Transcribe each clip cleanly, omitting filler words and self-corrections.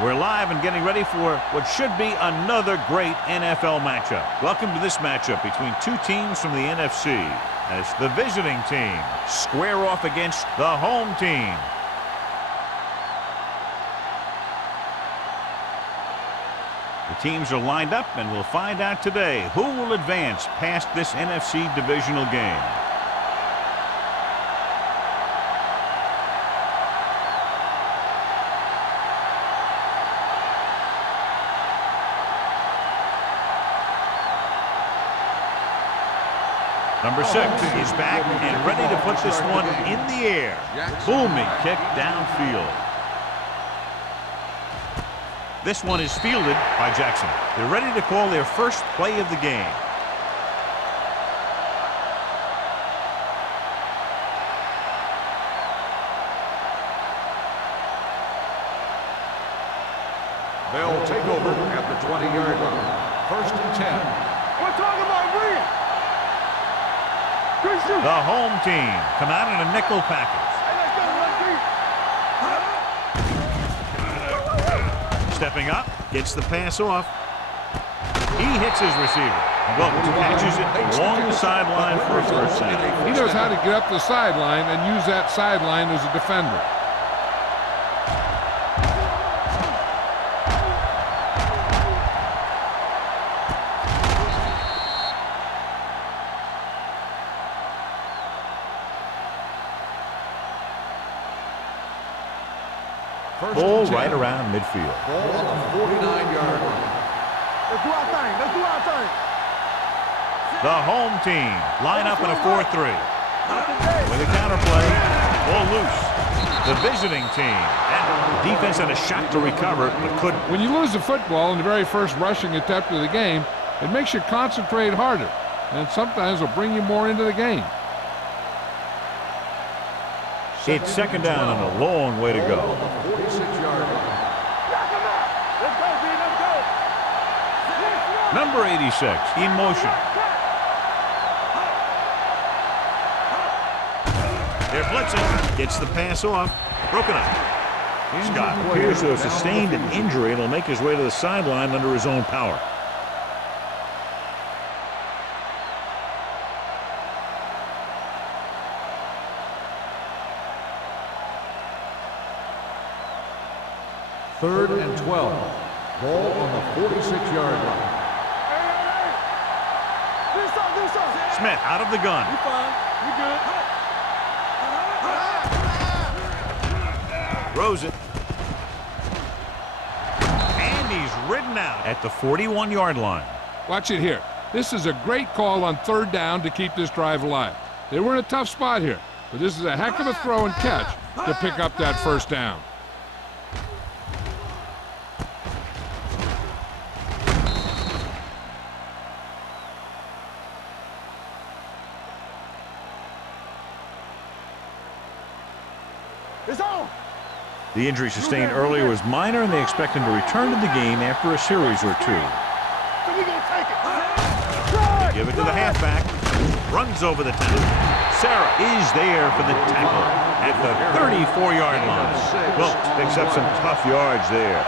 We're live and getting ready for what should be another great NFL matchup. Welcome to this matchup between two teams from the NFC as the visiting team square off against the home team. The teams are lined up, and we'll find out today who will advance past this NFC divisional game. Number 6 is back and ready to put this one in the air. Booming kick downfield. This one is fielded by Jackson. They're ready to call their first play of the game. They'll take over at the 20-yard line. 1st and 10. We're talking about Reed. The home team come out in a nickel package. Stepping up, gets the pass off. He hits his receiver. Well, catches it along the sideline for a first down. He knows how to get up the sideline and use that sideline as a defender. Ball right around midfield. Ball on the 49-yard line. Let's do our thing. Let's do our thing. The home team line up in a 4-3. With a counterplay, ball loose. The visiting team. And the defense had a shot to recover, but couldn't. When you lose the football in the very first rushing attempt of the game, it makes you concentrate harder, and sometimes will bring you more into the game. It's 2nd down and a long way to go. 46-yard line. Let's go, B. Let's go. Number 86 in motion. They're blitzing. Gets the pass off. Broken up. Scott appears to have sustained an injury and will make his way to the sideline under his own power. Third and 12. Ball on the 46-yard line. Smith out of the gun. You fine. You good. Throws it. And he's ridden out at the 41-yard line. Watch it here. This is a great call on 3rd down to keep this drive alive. They were in a tough spot here, but this is a heck of a throw and catch to pick up that 1st down. It's on. The injury sustained earlier was minor, and they expect him to return to the game after a series or 2. So we gonna take it. They give it to the halfback. Runs over the tackle. Sarah is there for the tackle at the 34-yard line. Well, picks up some tough yards there.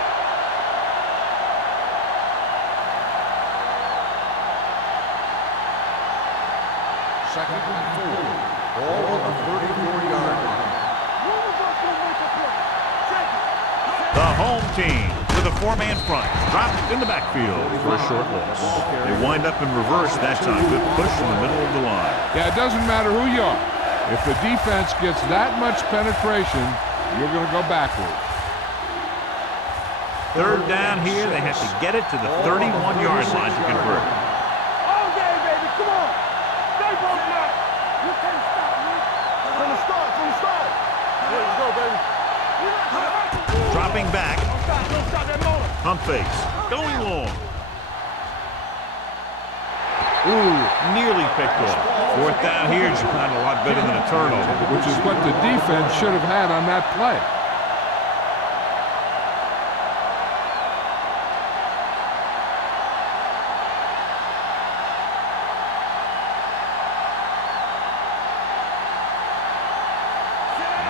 Second and 4. Ball on the 34-yard line. The home team with a 4-man front. Dropped in the backfield for a short loss. They wind up in reverse that time. Good push in the middle of the line. Yeah, it doesn't matter who you are. If the defense gets that much penetration, you're going to go backward. 3rd down here. They have to get it to the 31-yard line to convert. All day, baby. Come on. Stay broken out. You can't stop me. From the start. From the start. There you go, baby. Dropping back. Don't stop that motor. Pump fakes. Going long. Ooh, nearly picked off. 4th down here, John, a lot better than a turnover. Which is what the defense should have had on that play.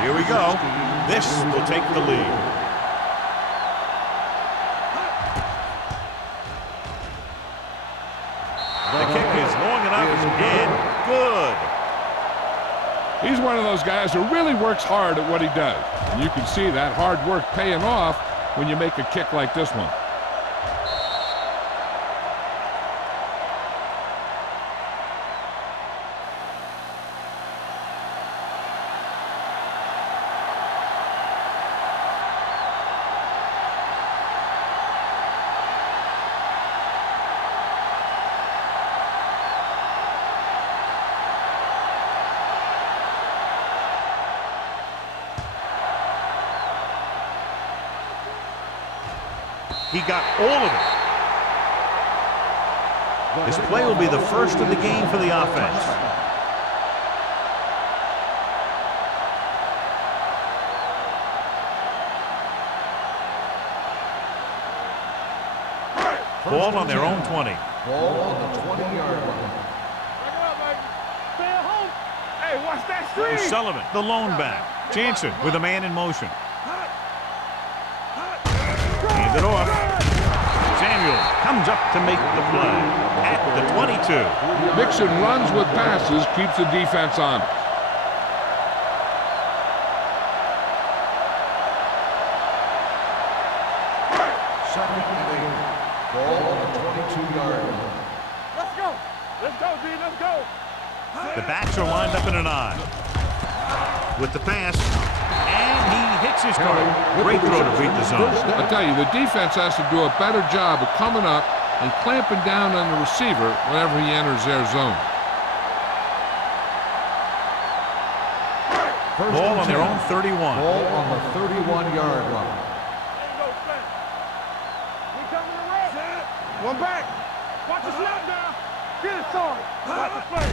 Here we go. This will take the lead. one of those guys who really works hard at what he does. And you can see that hard work paying off when you make a kick like this one. He got all of it. This play will be the first of the game for the offense. Ball on their own 20. Ball on the 20-yard line. Back it up, baby. Stay at home. Hey, watch that stream. Sullivan, the lone back. Jansen with a man in motion. Hand it off. Samuel comes up to make the play at the 22. Mixing runs with passes keeps the defense honest. Second and 8. Ball on the 22-yard line. Let's go. Let's go, D. Let's go. The backs are lined up in an I. With the pass, and he hits his target. Great throw to beat the zone. I tell you, the defense has to do a better job of coming up and clamping down on the receiver whenever he enters their zone. Ball on their own 31. Ball on the 31-yard line. We coming to rest. One back. Watch the snap down. Get it, son. Watch the play.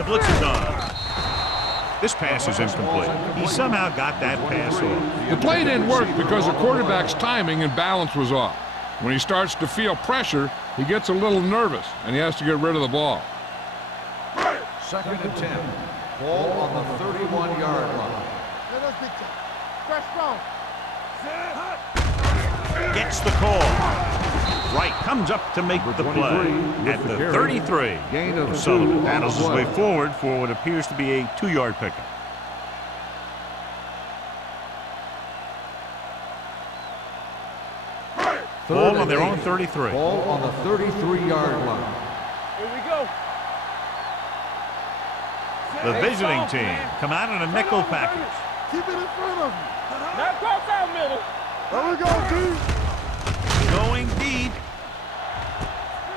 The blitz is on. This pass is incomplete. He somehow got that pass off. The play didn't work because the quarterback's timing and balance was off. When he starts to feel pressure, he gets a little nervous, and he has to get rid of the ball. Second and 10. Ball on the 31-yard line. Let us get fresh strong. Gets the call. Wright comes up to make the play at the 33. Gain of Sullivan battles his way forward for what appears to be a 2-yard pickup. Ball on their own 33. Ball on the 33-yard line. Here we go. The visiting team come out in a nickel package. Keep it in front of you. Now cross out middle. There we go, D. Going deep.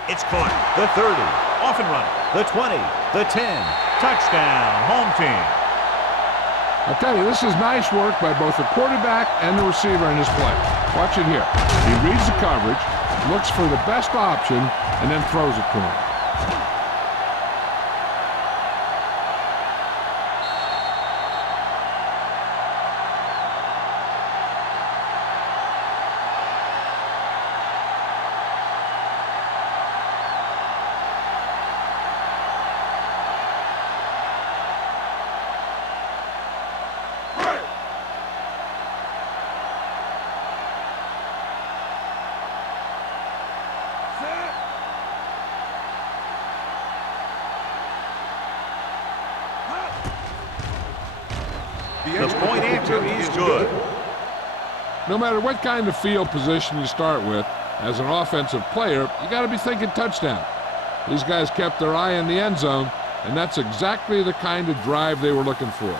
It's caught. The 30. Off and running. The 20. The 10. Touchdown. Home team. I tell you, this is nice work by both the quarterback and the receiver in this play. Watch it here. He reads the coverage, looks for the best option, and then throws it to him. The point after is good. No matter what kind of field position you start with, as an offensive player, you got to be thinking touchdown. These guys kept their eye on the end zone, and that's exactly the kind of drive they were looking for.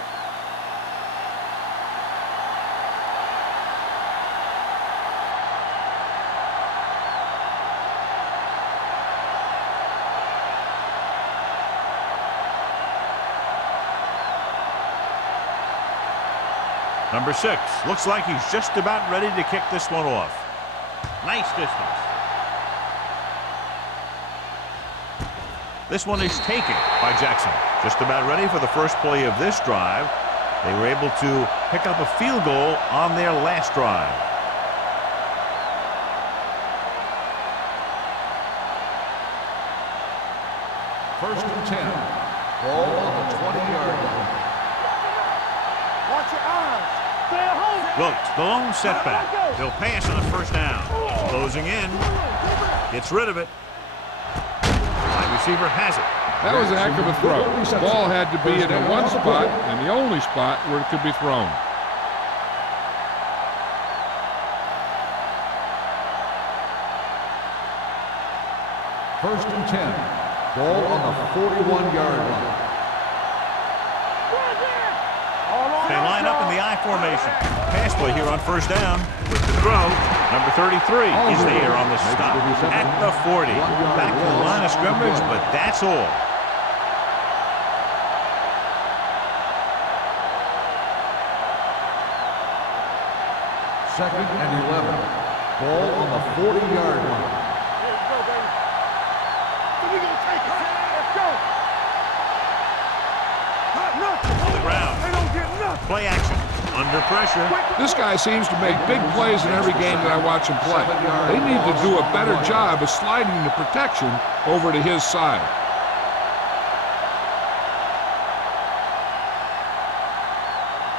Number 6. Looks like he's just about ready to kick this one off. Nice distance. This one is taken by Jackson. Just about ready for the first play of this drive. They were able to pick up a field goal on their last drive. First and 10. Ball on the 20-yard line. Watch your eyes. Stay at home. Wilkes, the lone setback. They'll pass on the first down. Closing in. Gets rid of it. Wide receiver has it. That was a heck of a throw. The ball had to be in the one spot and the only spot where it could be thrown. First and 10. Ball on the 41-yard line. They line up in the I formation. Pass play here on first down. With the throw, number 33 is there on the stop at the 40. Back to the line of scrimmage, but that's all. Second and 11. Ball on the 40-yard line. Here we go, baby. So we gonna take it. Let's go. Nothing. On the ground. They don't get nothing. Play action. Under pressure. This guy seems to make big plays in every game that I watch him play. They need to do a better job of sliding the protection over to his side.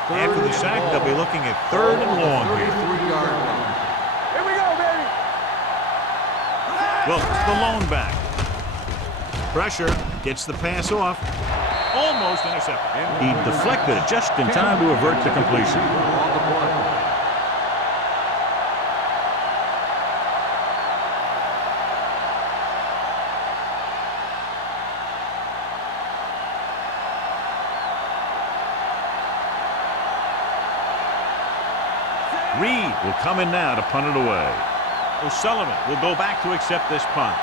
After the sack, they'll be looking at third and long here. 33-yard line. Here we go, baby. Wilkes, the lone back. Pressure, gets the pass off. Almost intercepted. He deflected it just in time to avert the completion. On the play. Reed will come in now to punt it away. O'Sullivan will go back to accept this punt.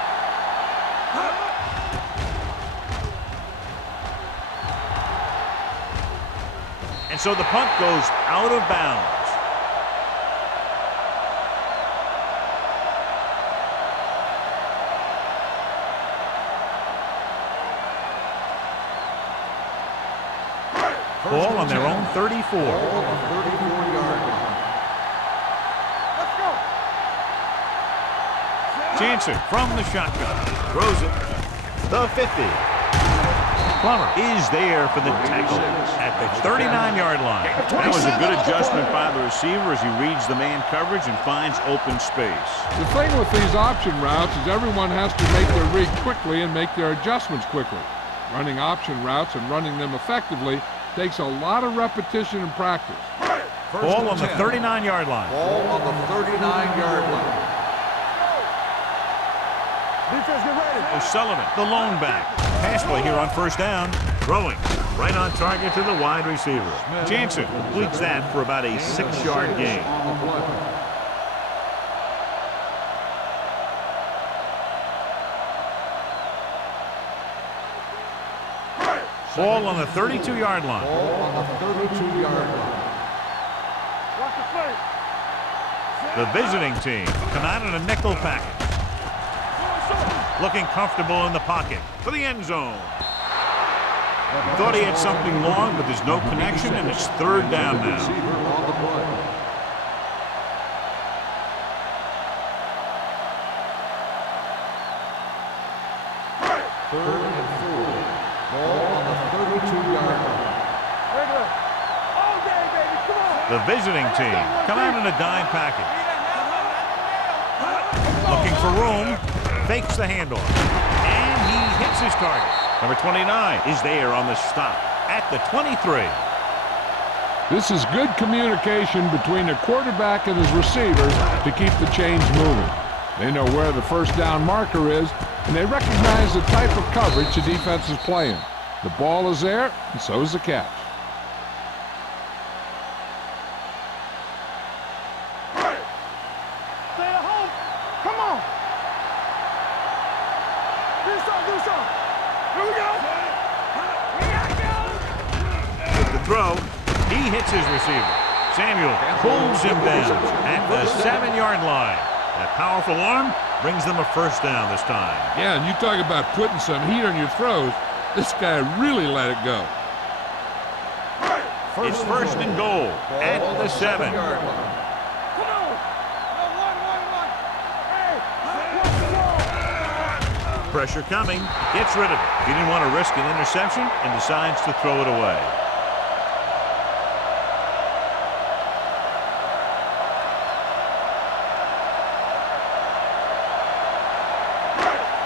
And so the punt goes out of bounds. Ball on their own 34. Ball on the 34-yard line. Let's go. Jansen from the shotgun. Throws it. The 50. Plummer is there for the tackle at the 39-yard line. That was a good adjustment by the receiver as he reads the man coverage and finds open space. The thing with these option routes is everyone has to make their read quickly and make their adjustments quickly. Running option routes and running them effectively takes a lot of repetition and practice. Ball on the 39-yard line. Ball on the 39-yard line. Defense, get ready. O'Sullivan, the lone back. Pass play here on first down. Throwing right on target to the wide receiver. Jansen completes that for about a 6-yard gain. On the play. Ball on the 32-yard line. Ball on the 32-yard line. Watch the play. The visiting team come out in a nickel package. Looking comfortable in the pocket for the end zone. He thought he had something long, but there's no connection, and it's third down now. Receiver on the play. Third and 4. Ball on the 32-yard line. Regular. All day, baby. Come on. The visiting team come out in a dime package. Looking for room, fakes the handoff, and he hits his target. Number 29 is there on the stop at the 23. This is good communication between the quarterback and his receivers to keep the chains moving. They know where the first down marker is, and they recognize the type of coverage the defense is playing. The ball is there, and so is the catch. Stay at home. Come on. Do something. Here we go. With the throw, he hits his receiver. Samuel pulls him down at the 7-yard line. That powerful arm brings them a first down this time. Yeah, and you talk about putting some heat on your throws. This guy really let it go. It's first and goal at the 7. Yard line. Come on. One. Hey. Pressure coming, gets rid of it. He didn't want to risk an interception and decides to throw it away.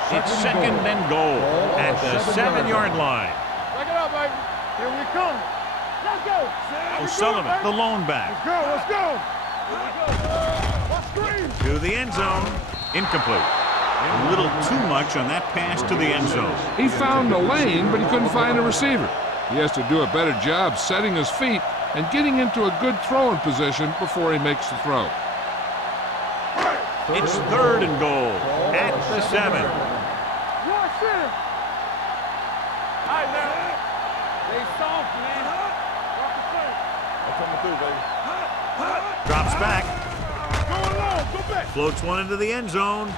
It's second and goal at the 7-yard line. Back it up, baby. Here we come. Let's go. O'Sullivan, the lone back. Let's go. Let's scream. To the end zone. Incomplete. A little too much on that pass to the end zone. He found a lane, but he couldn't find a receiver. He has to do a better job setting his feet and getting into a good throwing position before he makes the throw. It's third and goal at the 7. One center. All right, now. They soft, man. Walk the front. I'm coming through, baby. Drops back. Go along. Go back. Floats one into the end zone.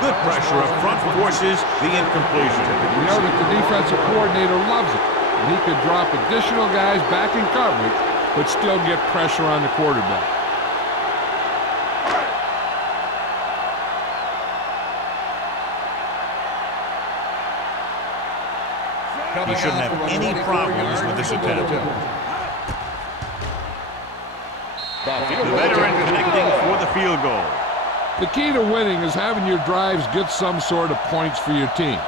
Good pressure up front forces the incompletion. You know that the defensive coordinator loves it. And he could drop additional guys back in coverage, but still get pressure on the quarterback. He shouldn't have any problems with this attempt. The veteran connecting for the field goal. The key to winning is having your drives get some sort of points for your team.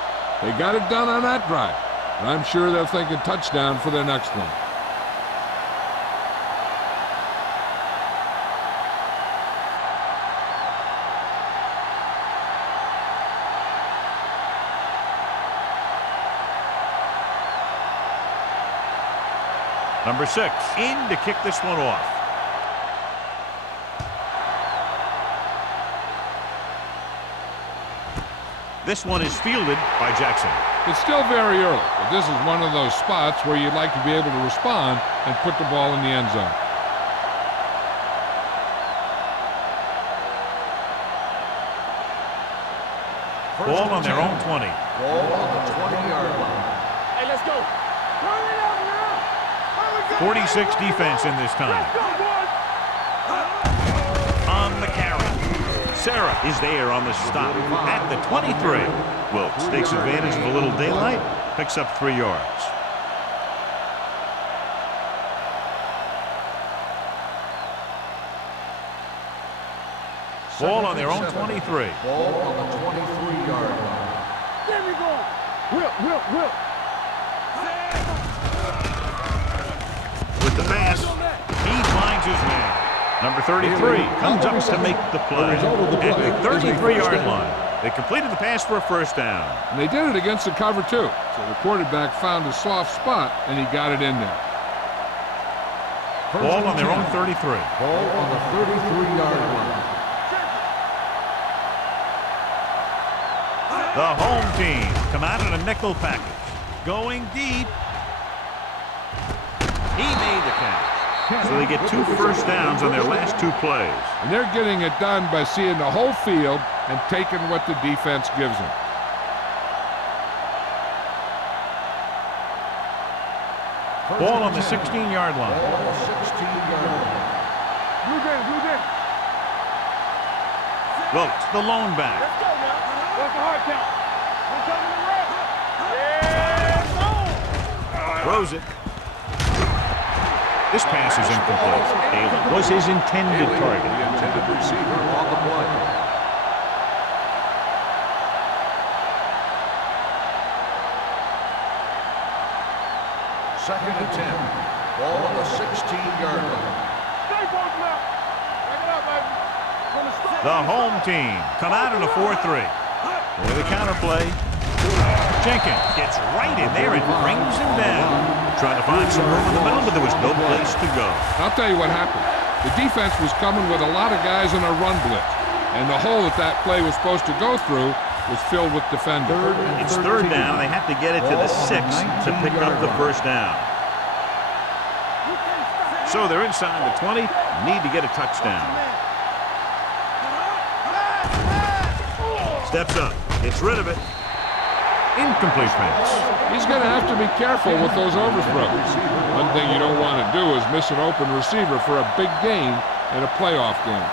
They got it done on that drive, and I'm sure they're thinking touchdown for their next one. Number 6 in to kick this one off. This one is fielded by Jackson. It's still very early, but this is one of those spots where you'd like to be able to respond and put the ball in the end zone. Ball on their own 20. Ball on the 20-yard line. Hey, let's go. Turn it up now. 46 defense in this time. Let's go, boys. On the carry. Sarah is there on the stop at the 23. Wilkes takes advantage of a little daylight, picks up 3 yards. Ball on their own 23. Ball on the 23-yard line. There we go. Whip. With the pass, he finds his man. Number 33 comes up to make the play at the 33-yard line. They completed the pass for a first down. And they did it against the cover, too. So the quarterback found a soft spot, and he got it in there. Ball on their own 33. Ball on the 33-yard line. The home team come out in a nickel package. Going deep. He made the catch. So they get 2 first downs on their last 2 plays. And they're getting it done by seeing the whole field and taking what the defense gives them. Ball on the 16-yard line. Ball on the 16-yard line. Blue game. Wilkes, the lone back. Let's go now. What's the hard count? One coming to the right. Yeah, Throws it. This pass is incomplete. Taylor was his intended target. The intended receiver on the play. Second and 10. Ball on the 16-yard line. Stay both now. Back it up, baby. From the start. The home team come out in a 4-3. With a counterplay. Jenkins gets right in there and brings him down. Trying to find some room in the middle, but there was no place to go. I'll tell you what happened. The defense was coming with a lot of guys in a run blitz, and the hole that play was supposed to go through was filled with defenders. It's third down, and they have to get it to the 6 to pick up the first down. So they're inside the 20, need to get a touchdown. Steps up, gets rid of it. Incomplete pass. He's going to have to be careful with those overthrows. One thing you don't want to do is miss an open receiver for a big gain in a playoff game.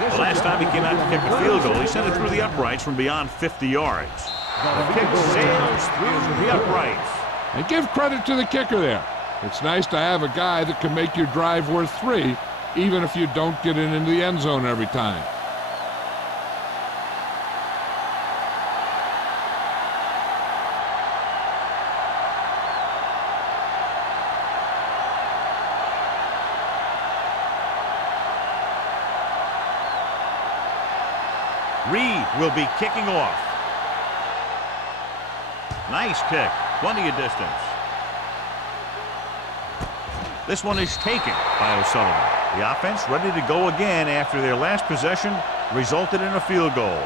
The last time he came out to kick a field goal, he sent it through the uprights from beyond 50 yards. The kick sails through the uprights. And give credit to the kicker there. It's nice to have a guy that can make your drive worth 3, even if you don't get it into the end zone every time. Reed will be kicking off. Nice kick. Plenty of distance. This one is taken by O'Sullivan. The offense ready to go again after their last possession resulted in a field goal.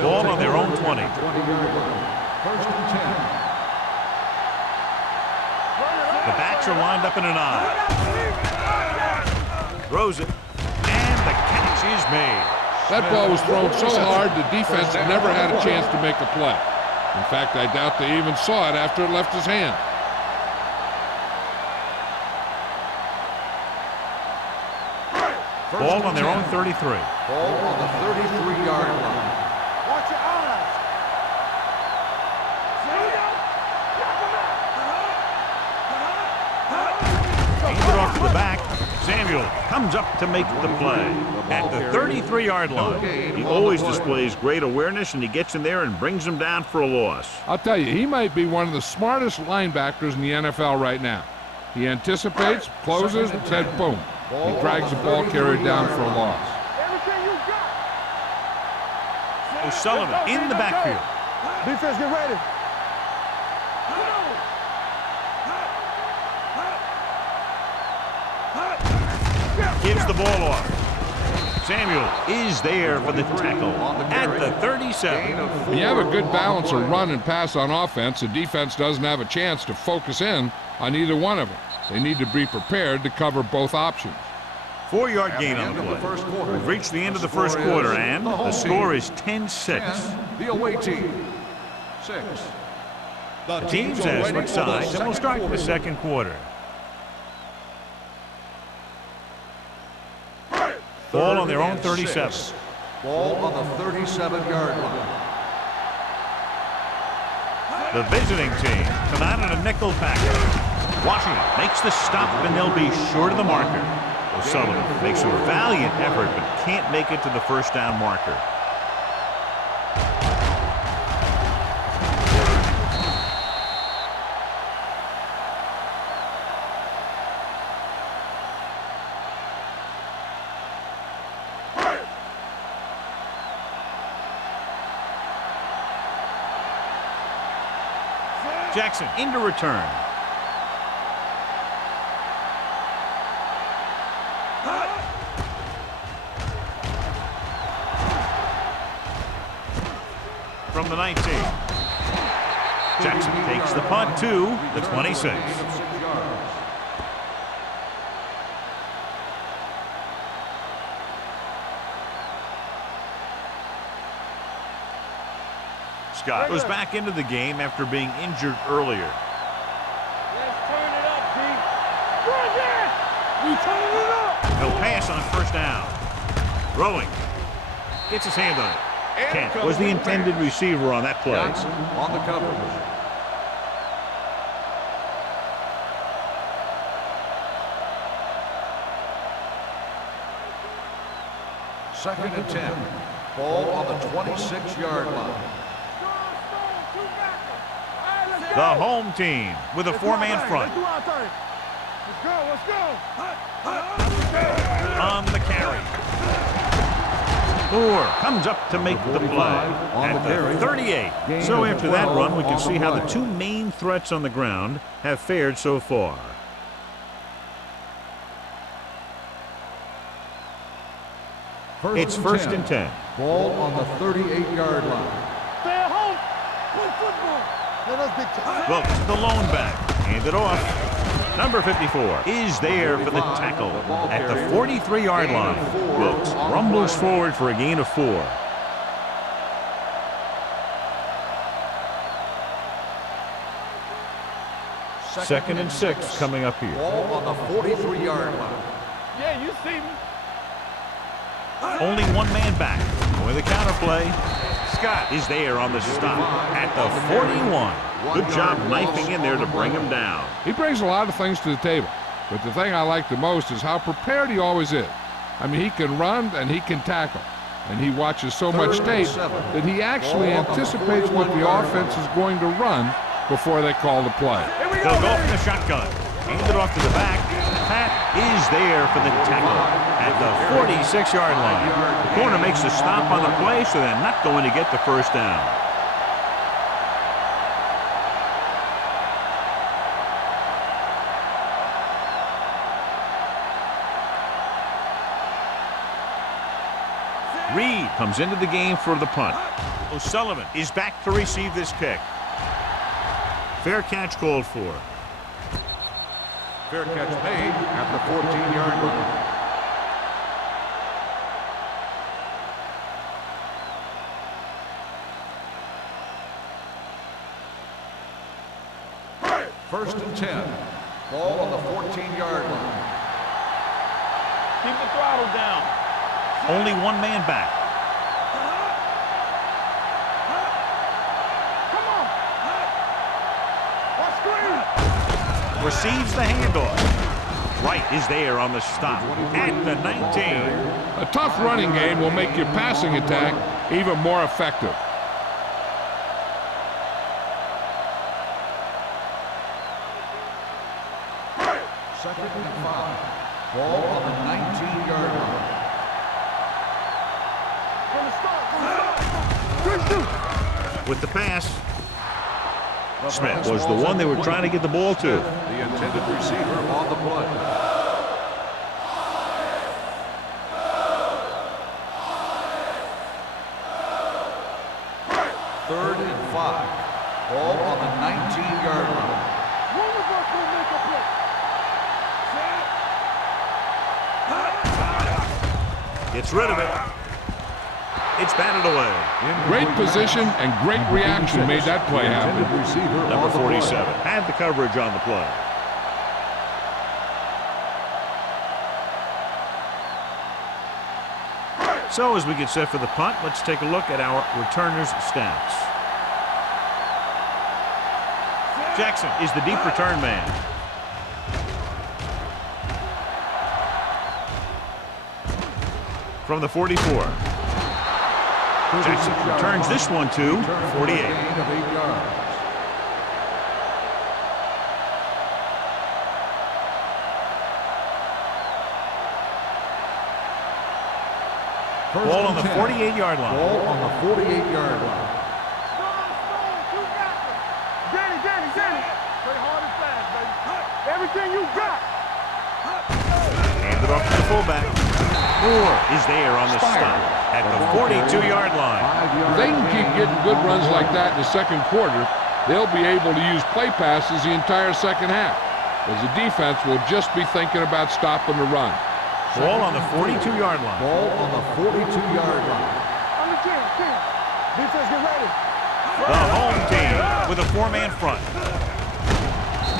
Ball on their own 20. 20-yard line. First and 10. The backs are lined up in an I. Throws it, and the catch is made. That ball was thrown so hard the defense never had a chance to make a play. In fact, I doubt they even saw it after it left his hand. Ball on their own 33. Ball on the 33-yard line. Watch your eyes. Hand it off to the back. Samuel comes up to make the play at the 33-yard line. He always displays great awareness, and he gets in there and brings him down for a loss. I'll tell you, he might be one of the smartest linebackers in the NFL right now. He anticipates, closes, and then boom. He drags the ball carrier down for a loss. Everything you got. O'Sullivan in the backfield. Defense, get ready. Gives the ball off. Samuel is there for the tackle at the 37. When you have a good balance of run and pass on offense, the defense doesn't have a chance to focus in on either one of them. They need to be prepared to cover both options. 4-yard gain on the play. We've reached the end of the first quarter, and the score is 10-6. The away team, 6. The teams have switched sides, and we'll start the second quarter. Ball on their own 37. Ball on the 37-yard line. The visiting team come out in a nickel package. Washington makes the stop, and they'll be short of the marker. O'Sullivan makes a valiant effort, but can't make it to the first down marker. Jackson into return. From the 19. Jackson takes the punt to the 26. Scott goes back into the game after being injured earlier. Let's turn it up, D. Run there! We turn it up! He'll pass on first down. Throwing. Gets his hand on it. Kent was the intended receiver on that play. Johnson on the coverage. Second and 10. Ball on the 26-yard line. The home team with a 4-man front. Let's go, let's go. On the carry. Moore comes up to make the play at the 38. So after that run, we can see how the two main threats on the ground have fared so far. It's first and 10. Ball on the 38-yard line. Stay at home. Play football. Let us be Wilkes, the lone back, hand it off. Number 54 is there for the tackle at the 43-yard line. Wilkes rumbles forward for a gain of 4. Second and 6 coming up here. Ball on the 43-yard line. Yeah, you see me. Only one man back. Going the counter play. Scott is there on the stop at the 41. Good job knifing in there to bring him down. He brings a lot of things to the table, but the thing I like the most is how prepared he always is. I mean, he can run and he can tackle, and he watches so much tape that he actually anticipates what the offense is going to run before they call the play. They'll go from the shotgun. Hand it off to the back. Pat is there for the tackle at the 46-yard line. The corner makes a stop on the play, so they're not going to get the first down. Reed comes into the game for the punt. O'Sullivan is back to receive this kick. Fair catch called for. Fair catch made at the 14-yard line. First and 10. Ball on the 14-yard line. Keep the throttle down. Only one man back. Come on. Receives the handoff. Wright is there on the stop at the 19. A tough running game will make your passing attack even more effective. Second and 5. Ball on the 19-yard line. With the pass, Smith was the one they were trying to get the ball to. The intended receiver on the play. Third and 5. Ball on the 19-yard line. Gets rid of it. It's batted away. Great position and great reaction made that play happen. Number 47 had the coverage on the play. So as we get set for the punt, let's take a look at our returners' stats. Jackson is the deep return man. From the 44. Jackson returns this one to 48. Ball on the 48-yard line. Ball on the 48-yard line. Danny. Play hard and fast, baby. Everything you got. Hand it off to the fullback. Moore is there on the stop at the 42-yard line. If they can keep getting good runs like that in the second quarter, they'll be able to use play passes the entire second half, as the defense will just be thinking about stopping the run. Ball on the 42-yard line. Ball on the 42-yard line. On the 10. Defense, get ready. The home team with a four-man front.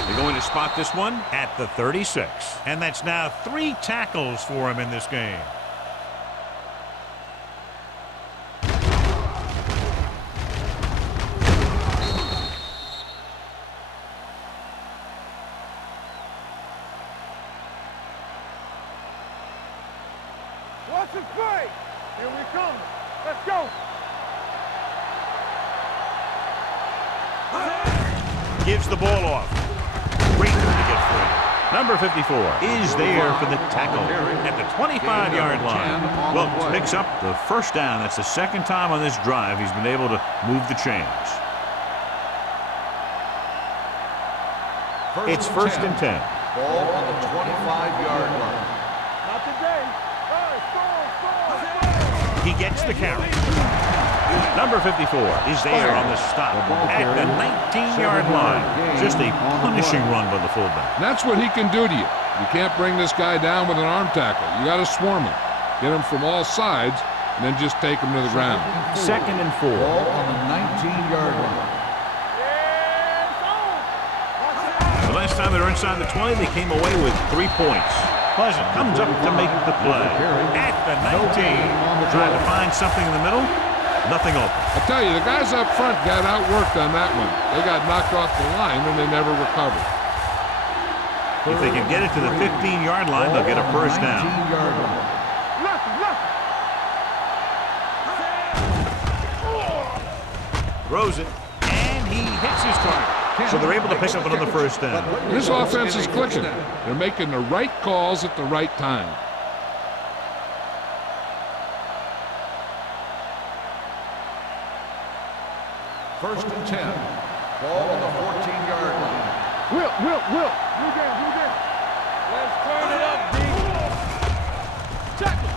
They're going to spot this one at the 36. And that's now 3 tackles for him in this game. Watch this play. Here we come. Let's go. Gives the ball off. Great to get free. Number 54 is there for the tackle at the 25-yard line. Well, picks up the first down. That's the second time on this drive he's been able to move the chains. It's first and 10. Ball on the 25-yard line. Not today. He gets the carry. Number 54 is there on the stop at the 19-yard line. Just a punishing run by the fullback. And that's what he can do to you. You can't bring this guy down with an arm tackle. You got to swarm him. Get him from all sides, and then just take him to the ground. Second and 4. Ball on the 19-yard line. The last time they were inside the 20, they came away with 3 points. Pleasant comes up to make the play. At the 19, trying to find something in the middle. Nothing open. I tell you, the guys up front got outworked on that one. They got knocked off the line and they never recovered. If they can get it to the 15-yard line, they'll get a first down. Throws it, and he hits his target. So they're able to pick up another first down. This offense is clicking. They're making the right calls at the right time. First and 10. Ball on the 14-yard line. Will. You there. Let's turn it up, D. Check it.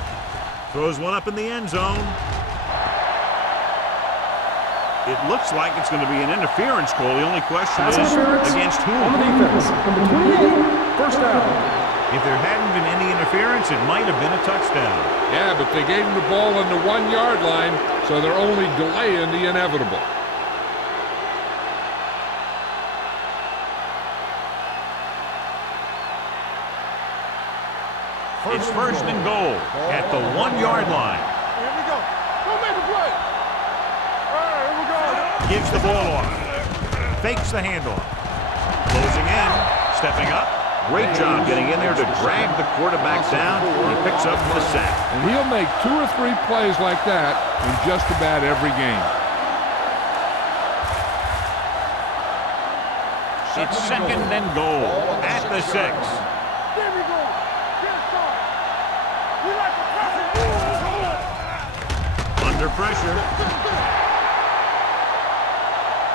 Throws one up in the end zone. It looks like it's going to be an interference call. The only question is against whom? On the defense, number 28, first down. If there hadn't been any interference, it might have been a touchdown. Yeah, but they gave him the ball on the 1-yard line, so they're only delaying the inevitable. It's first and goal at the 1-yard line. Here we go. Don't make the play. All right, here we go. Gives the ball off. Fakes the handoff. Closing in. Stepping up. Great job getting in there to drag the quarterback down. He picks up the sack. And he'll make 2 or 3 plays like that in just about every game. It's second and goal at the 6. There we go. Get started. We like the pressure. Under pressure.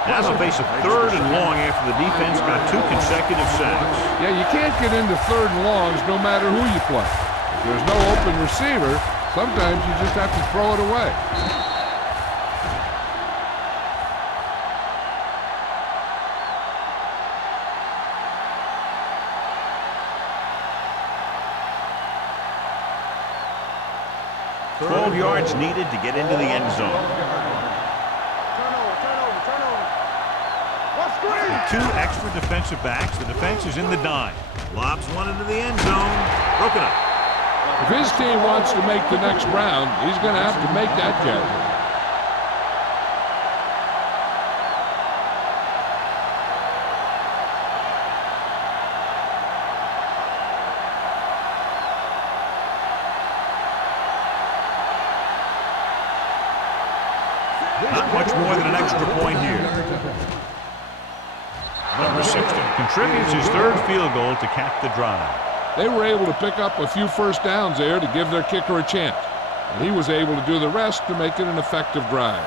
Now they'll face a third and long after the defense got 2 consecutive sacks. Yeah, you can't get into third and longs no matter who you play. If there's no open receiver, sometimes you just have to throw it away. Twelve yards needed to get into the end zone. Two extra defensive backs. The defense is in the dime. Lobs one into the end zone. Broken up. If his team wants to make the next round, he's going to have to make that judgment. Not much more than an extra point here. Number 60 contributes his 3rd field goal to cap the drive. They were able to pick up a few first downs there to give their kicker a chance. And he was able to do the rest to make it an effective drive.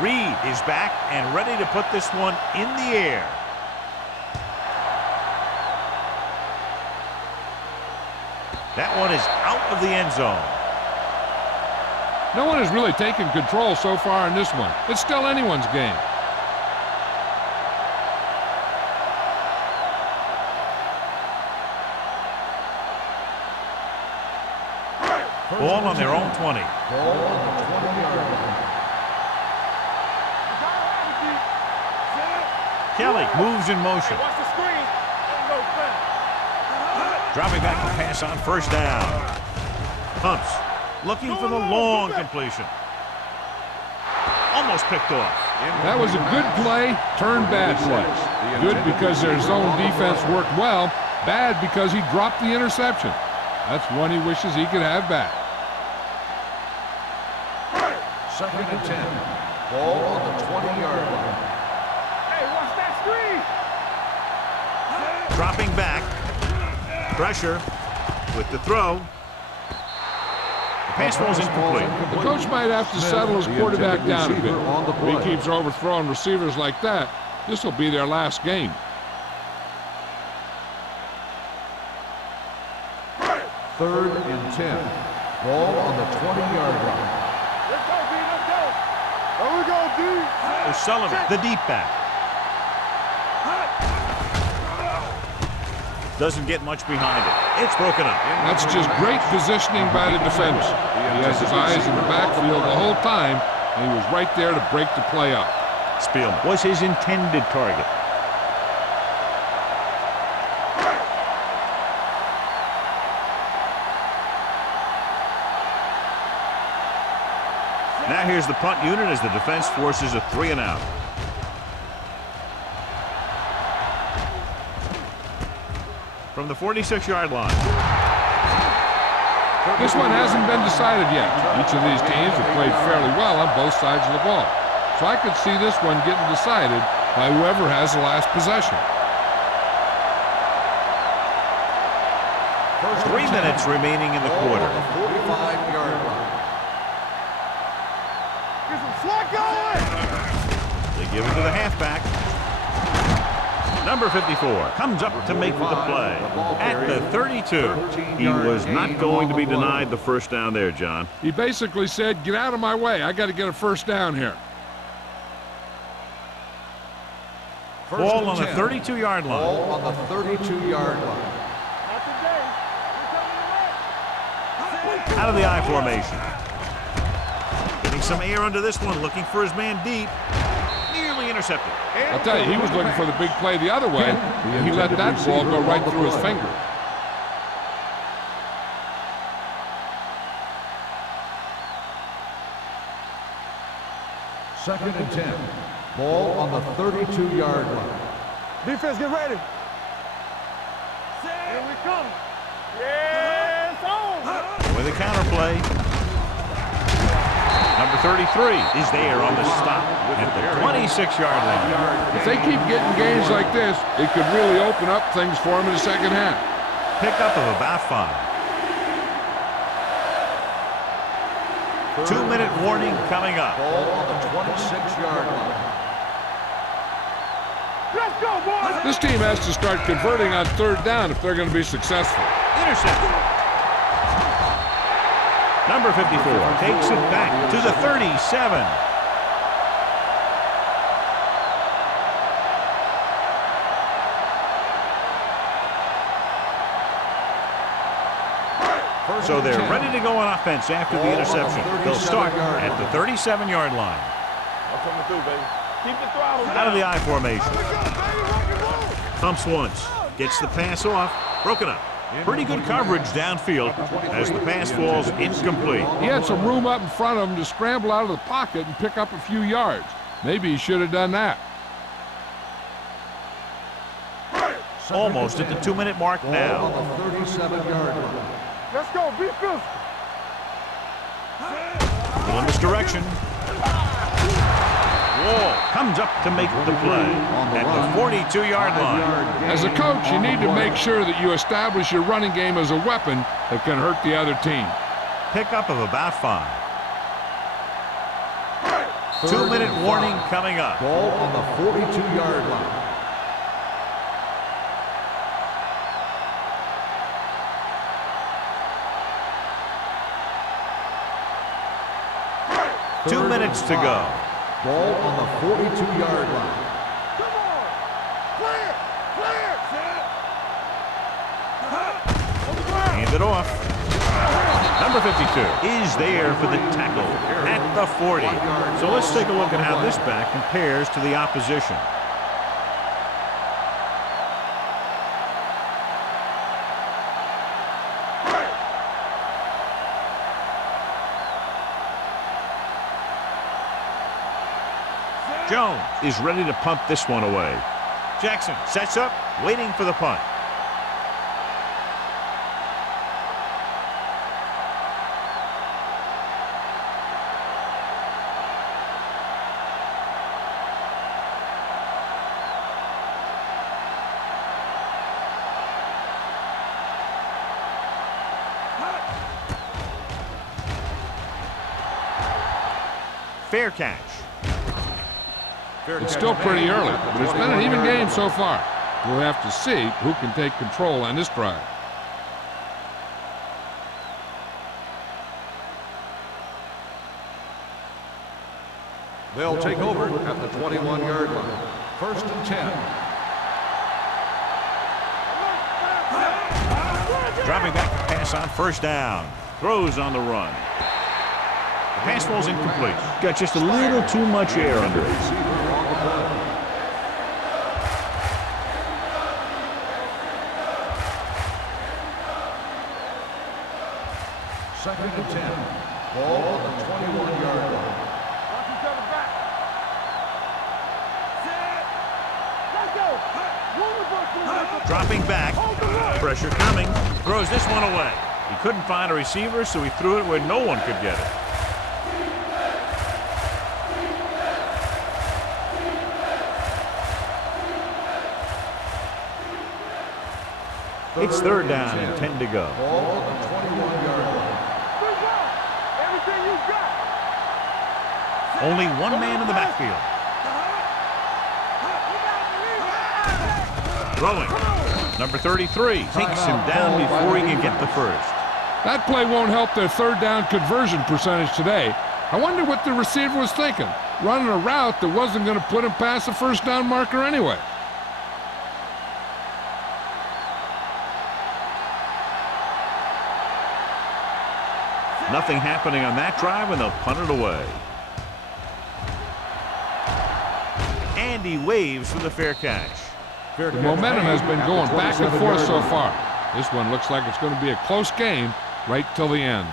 Reed is back and ready to put this one in the air. That one is out of the end zone. No one has really taken control so far in this one. It's still anyone's game. Ball on their own 20. Ball on the 20-yard line. Kelly moves in motion. Watch the screen. Go fast. Dropping back to pass on first down. Pumps. Looking for the long completion. Almost picked off. That was a good play, turned bad play. Good because their zone defense worked well. Bad because he dropped the interception. That's one he wishes he could have back. Second and 10. Ball on the 20-yard line. Hey, watch that screen. Dropping back. Pressure with the throw. The pass ball is incomplete. The coach might have to settle his quarterback down a bit. If he keeps overthrowing receivers like that, this will be their last game. Third and 10. Ball on the 20-yard line. Let's go, D. Let's go. There we go, D. O'Sullivan, the deep back. Doesn't get much behind it. It's broken up. That's just great positioning by the defender. He has his eyes in the backfield the whole time, and he was right there to break the play up. Spielman was his intended target. Now here's the punt unit as the defense forces a 3-and-out. From the 46-yard line. This one hasn't been decided yet. Each of these teams have played fairly well on both sides of the ball. So I could see this one getting decided by whoever has the last possession. 3 minutes remaining in the quarter. 45-yard line. They give it to the halfback. Number 54 comes up to make the play. At the 32, he was not going to be denied the first down there, John. He basically said, get out of my way. I got to get a first down here. Ball on the 32-yard line. Ball on the 32-yard line. Out of the I formation. Getting some air under this one, looking for his man deep. Nearly intercepted. I'll tell you, he was looking for the big play the other way. He let that ball go right through his finger. Second and 10. Ball on the 32-yard line. Defense, get ready. Here we come. Yeah, it's on. With a counter play. Number 33 is there on the stop at the 26-yard line. If they keep getting games like this, it could really open up things for them in the second half. Pickup of about 5. 2-minute warning coming up. Ball on the 26-yard line. Let's go, boys. This team has to start converting on third down if they're going to be successful. Interception. Number 54 takes it back to the 37. So they're ready to go on offense after the interception. They'll start at the 37-yard line. I'm coming through, baby. Keep the throttle down. Out of the I formation. Pumps once. Gets the pass off. Broken up. Pretty good coverage downfield as the pass falls incomplete. He had some room up in front of him to scramble out of the pocket and pick up a few yards. Maybe he should have done that. Almost at the 2-minute mark now. On the 37-yard line. Let's go. Be physical. Little misdirection. Wall comes up to make the play at the 42-yard line. As a coach, you need to make sure that you establish your running game as a weapon that can hurt the other team. Pickup of about 5. 2-minute warning coming up. Ball on the 42-yard line. Two minutes to go. Ball on the 42-yard line. Come on. Clear. Clear. Hand it off. Number 52 is there for the tackle at the 40. So let's take a look at how this back compares to the opposition. Jones is ready to pump this one away. Jackson sets up, waiting for the punt. Fair catch. It's still pretty early, but it's been an even game so far. We'll have to see who can take control on this drive. They'll take over at the 21-yard line. First and 10. pass on first down. Throws on the run. The pass ball's incomplete. Got just a little too much air under it. Second and 10. Ball on the 21-yard line. Watch each other back. Set. Let's go. Dropping back. Pressure coming. Throws this one away. He couldn't find a receiver, so he threw it where no one could get it. It's third down and 10 to go. Ball on the 21-yard line. Everything you got. Only one man in the backfield. Throwing. Number 33 takes him down before he can get the first. That play won't help their third down conversion percentage today. I wonder what the receiver was thinking, running a route that wasn't going to put him past the first down marker anyway. Nothing happening on that drive, and they'll punt it away. And he waves for the fair catch. The momentum has been going back and forth so far. This one looks like it's going to be a close game right till the end.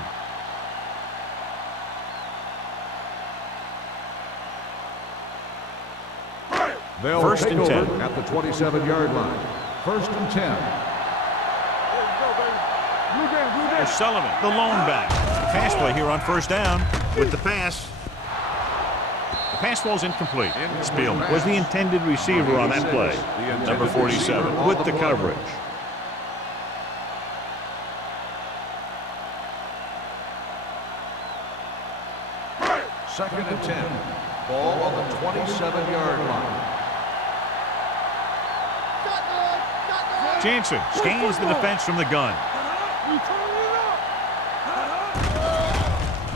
They'll First take and over 10. at the 27-yard line. First and 10. There's Sullivan, the lone back. Pass play here on first down with the pass. The pass ball's incomplete. Spielman was the intended receiver on that play. Number 47 with the coverage. Second and 10. Ball on the 27-yard line. Jansen scans the defense from the gun.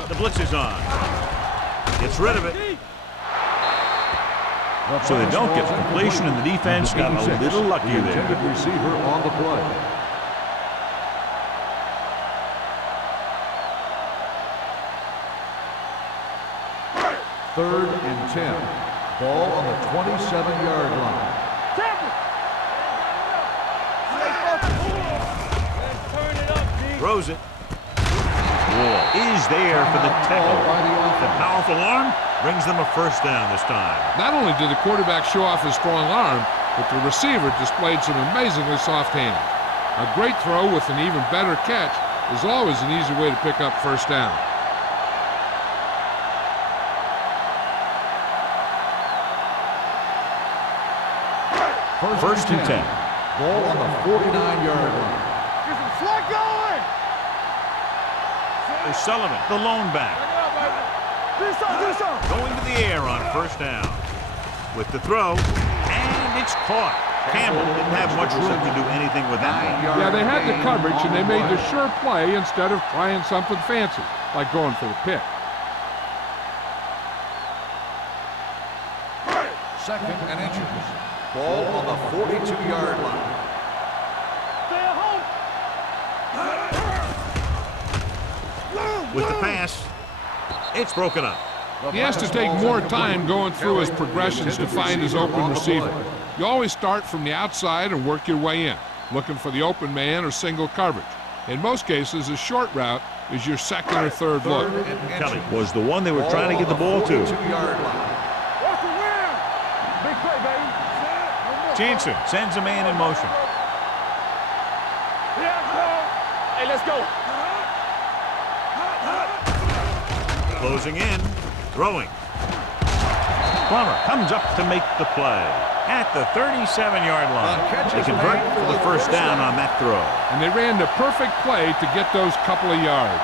The blitz is on. Gets rid of it. So they don't get the completion, and the defense got a little lucky there. Intended receiver on the play. Third and 10. Ball on the 27-yard line. Throws it. Wall is there for the tackle. The powerful arm brings them a first down this time. Not only did the quarterback show off his strong arm, but the receiver displayed some amazingly soft hands. A great throw with an even better catch is always an easy way to pick up first down. First and 10. Ball on the 49-yard line. Get some slack going. There's Sullivan, the lone back. Do something. Going to the air on first down. With the throw, and it's caught. Campbell didn't have much room to do anything with that one. Yeah, they had the coverage, and they made the sure play instead of trying something fancy, like going for the pick. Second and inches. Ball on the 42-yard line. Stay at home. With the pass, it's broken up. He has to take more time going through his progressions to find his open receiver. You always start from the outside and work your way in, looking for the open man or single coverage. In most cases, a short route is your second or third look. Kelly was the one they were trying to get the ball to. What's the win? Big play, baby. Jansen sends a man in motion. Hey, let's go. Closing in, throwing. Plummer comes up to make the play at the 37-yard line. They convert for the first down on that throw. And they ran the perfect play to get those couple of yards.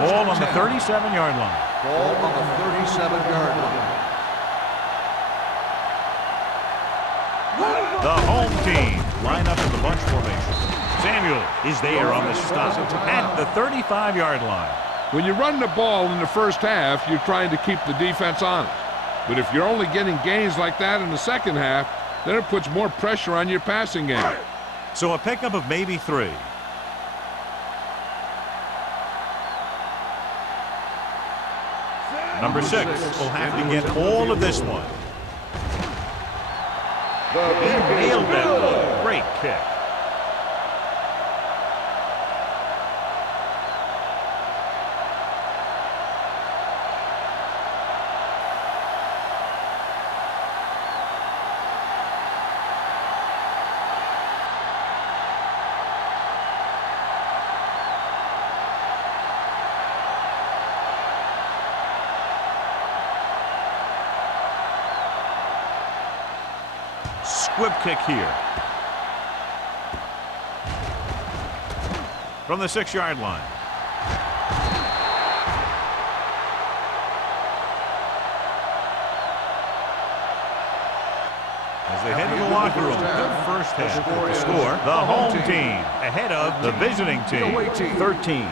Ball on the 37-yard line. Ball on the 37-yard line. The home team line up in the bunch formation. Samuel is there on the stop at the 35-yard line. When you run the ball in the first half, you're trying to keep the defense honest. But if you're only getting gains like that in the second half, then it puts more pressure on your passing game. So a pickup of maybe 3. Number 6 will have to get all of this one. He nailed that one. Great kick. Squib kick here. From the 6-yard line. As they head to the locker room, good first half. The score, the home team ahead of the visiting team, 13-9.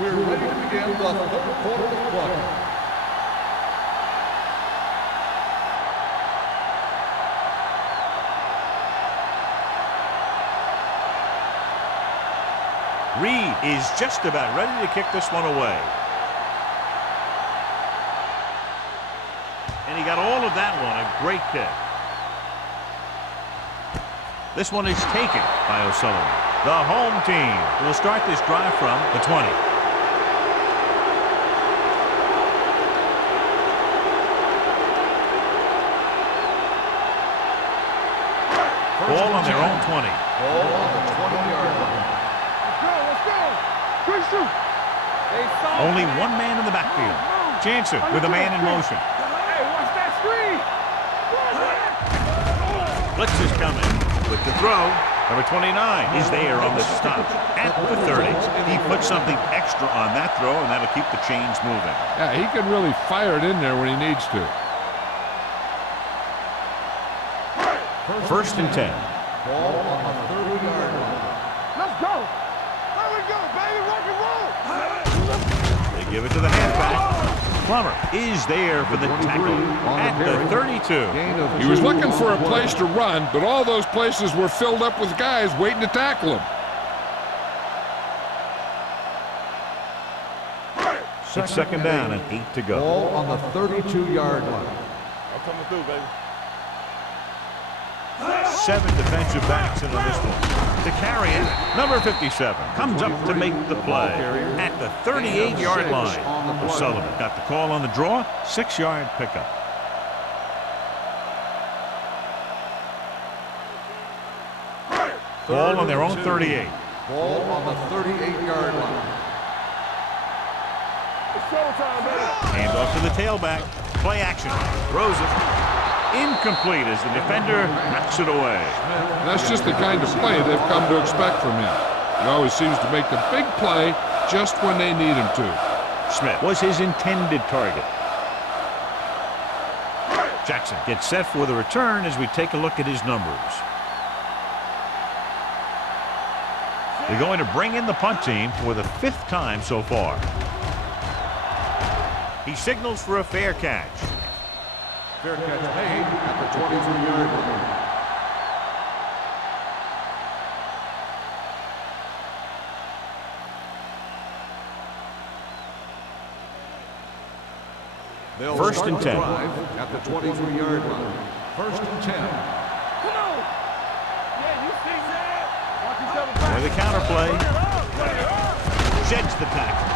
We're ready to begin the third quarter of play. Reed is just about ready to kick this one away. And he got all of that one. A great kick. This one is taken by O'Sullivan. The home team will start this drive from the 20. Ball on their own 20. Ball on the 20-yard line. Only one man in the backfield. Jansen with a man in motion. Hey, watch that screen. Blitz is coming with the throw. Number 29 is there on the stop at the 30. He put something extra on that throw, and that'll keep the chains moving. Yeah, he can really fire it in there when he needs to. First and 10. Ball on the 30-yard line. Let's go. There we go, baby. Rock and roll. They give it to the halfback. Plummer is there for the tackle at the 32. He was looking for a place to run, but all those places were filled up with guys waiting to tackle him. It's second down and 8 to go. Ball on the 32-yard line. I'm coming through, baby. 7 defensive backs in on this one. To carry it, number 57 comes up to make the play at the 38-yard line. O'Sullivan got the call on the draw, 6-yard pickup. Ball on their own 38. Ball on the 38-yard line. It's showtime, baby. Hand off to the tailback. Play action. Throws it. Incomplete as the defender knocks it away. That's just the kind of play they've come to expect from him. He always seems to make the big play just when they need him to. Smith was his intended target. Jackson gets set for the return as we take a look at his numbers. They're going to bring in the punt team for the 5th time so far. He signals for a fair catch. Fair catch made at the 23-yard line. They'll First start and the 10. drive at the 23-yard line. First and 10. Come on. Yeah, you see that? Watch yourself back. With the counterplay. Sheds the tackle.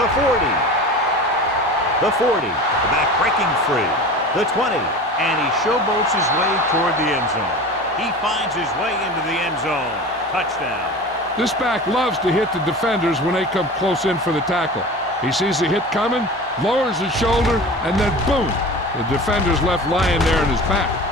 The 40. The 40. The back breaking free. The 20. And he showboats his way toward the end zone. He finds his way into the end zone. Touchdown. This back loves to hit the defenders when they come close in for the tackle. He sees the hit coming, lowers his shoulder, and then boom, the defender's left lying there in his back.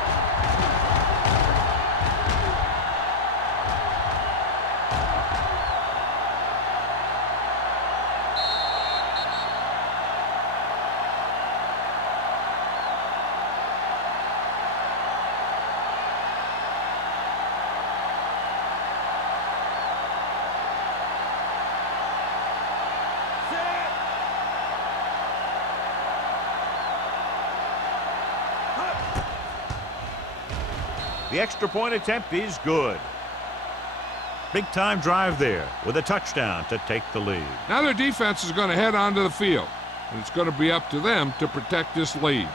The extra point attempt is good. Big-time drive there with a touchdown to take the lead. Now their defense is going to head onto the field, and it's going to be up to them to protect this lead.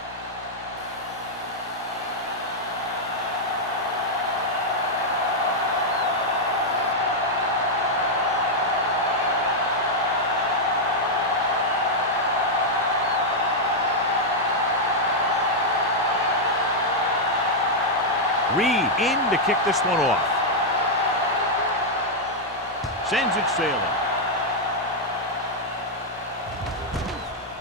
Reed in to kick this one off. Sends it sailing.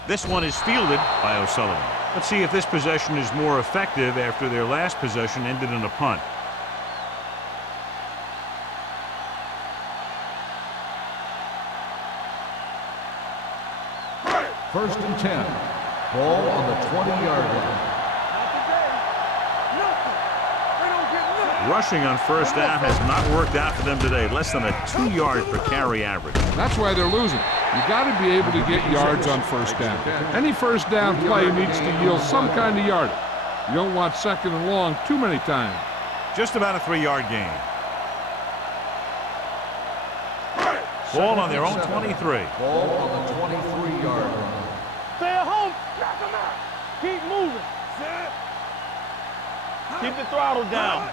This one is fielded by O'Sullivan. Let's see if this possession is more effective after their last possession ended in a punt. First and 10. Ball on the 20-yard line. Rushing on first down has not worked out for them today. Less than a 2-yard per carry average. That's why they're losing. You got to be able to get yards on first down. Any first down play needs to yield some kind of yardage. You don't want second and long too many times. Just about a 3-yard gain. Ball on their own 23. Ball on the 23-yard line. Stay at home. Knock him out. Keep moving. Keep the throttle down.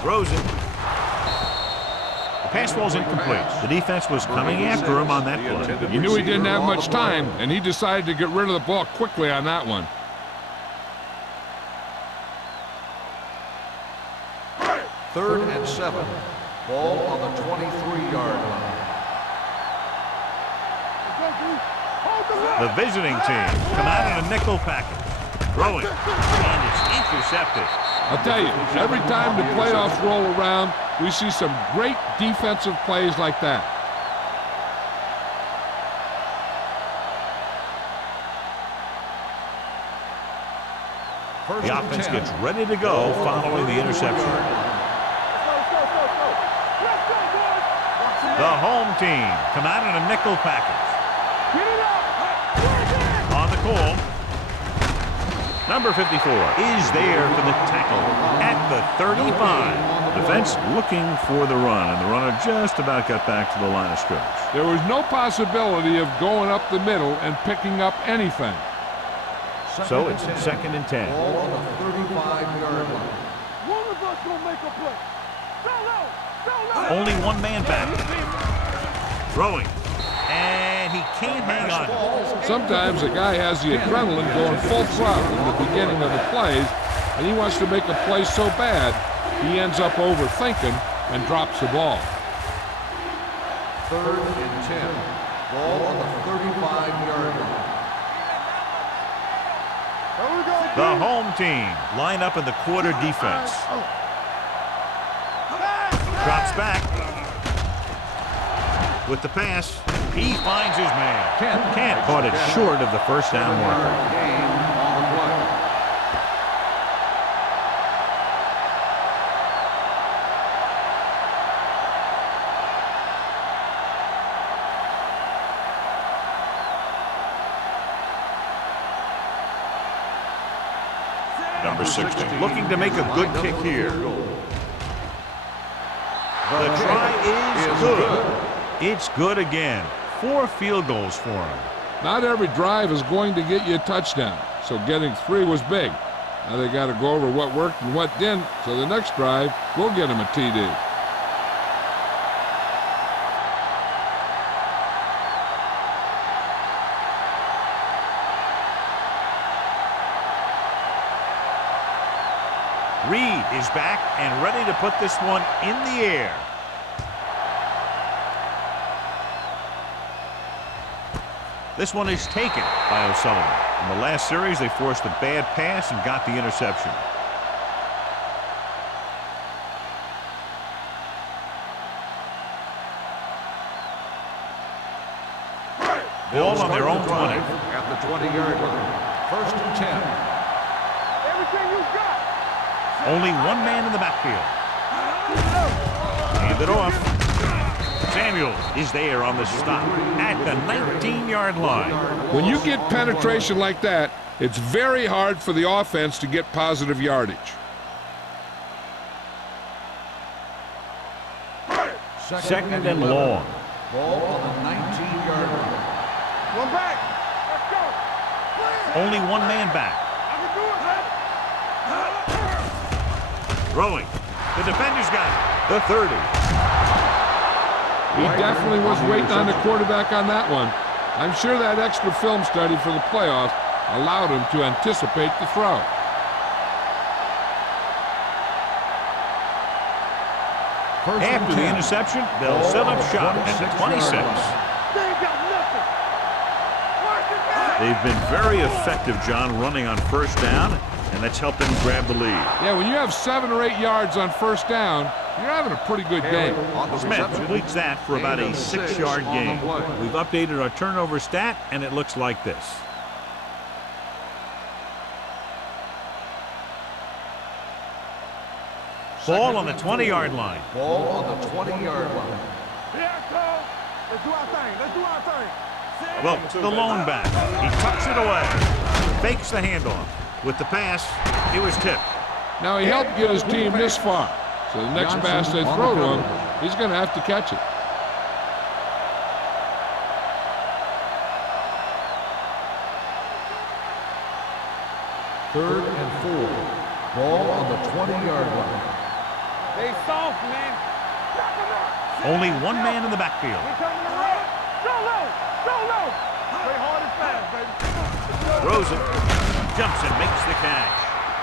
Throws it. The pass ball's incomplete. The defense was coming after him on that play. He knew he didn't have much time, and he decided to get rid of the ball quickly on that one. Third and 7. Ball on the 23-yard line. The visiting team come out in a nickel package. Throwing, and it's intercepted. I'll tell you, every time the playoffs roll around, we see some great defensive plays like that. The offense gets ready to go following the interception. The home team come out in a nickel package. On the call. Number 54 is there for the tackle at the 35. Defense looking for the run, and the runner just about got back to the line of scrimmage. There was no possibility of going up the middle and picking up anything. So it's second and 10. Ball on the 35-yard line. One of us gonna make a play. Go low. Only one man back. Throwing. And he can't hang on. Sometimes a guy has the adrenaline going full throttle in the beginning of the plays, and he wants to make a play so bad, he ends up overthinking and drops the ball. Third and 10. Ball on the 35-yard line. The home team line up in the quarter defense. Drops back. With the pass, he finds his man. Kent caught it short of the first down marker. Game on the play. Number 60 looking to make a good kick here. The try is good. It's good again. 4 field goals for him. Not every drive is going to get you a touchdown, so getting 3 was big. Now they got to go over what worked and what didn't, so the next drive will get him a TD. Reed is back and ready to put this one in the air. This one is taken by O'Sullivan. In the last series, they forced a bad pass and got the interception. Ball on their own 20. At the 20-yard line. First and 10. Everything you got. Only one man in the backfield. Hand it off. Samuel is there on the stop at the 19-yard line. When you get penetration like that, it's very hard for the offense to get positive yardage. Second and long. Ball on the 19-yard line. One back. Let's go. Only one man back. I can do it, man. Throwing. The defender's got it. The 30. He definitely was waiting on the quarterback on that one. I'm sure that extra film study for the playoffs allowed him to anticipate the throw. After the interception, they'll set up shop at the 26. They ain't got nothing. Watch it, man. They've been very effective, John, running on first down, and that's helped them grab the lead. Yeah, when you have 7 or 8 yards on first down, you're having a pretty good game. Smith completes that for about a 6-yard gain. We've updated our turnover stat, and it looks like this. Ball on the 20-yard line. Ball on the 20-yard line. Here it goes. Let's do our thing. Let's do our thing. Well, the lone back. He tucks it away. Fakes the handoff. With the pass, it was tipped. Now, he helped get his team this far. So the next pass they throw to him, he's going to have to catch it. Third and 4. Ball on the 20-yard line. They soft, man. Knock 'em out. Only one man in the backfield. We coming to roll. Go low. Go low. Play hard and fast, baby. Throws it. Jumps and makes the catch.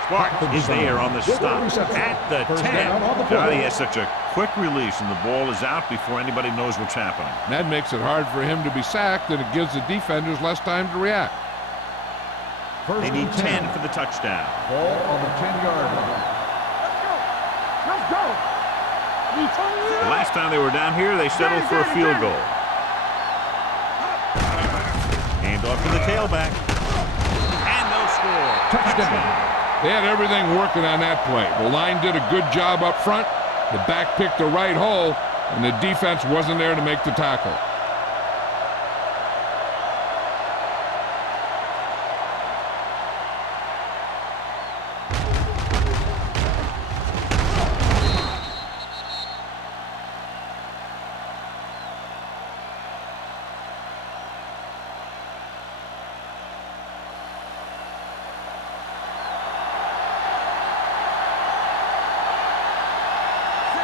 Sparks is there on the stop at the 10. God, he has such a quick release, and the ball is out before anybody knows what's happening. That makes it hard for him to be sacked, and it gives the defenders less time to react. They need 10 for the touchdown. Ball on the 10-yard line. Let's go. The last time they were down here, they settled for a field goal. Hand off to the tailback. And they'll score. Touchdown. They had everything working on that play. The line did a good job up front. The back picked the right hole, and the defense wasn't there to make the tackle.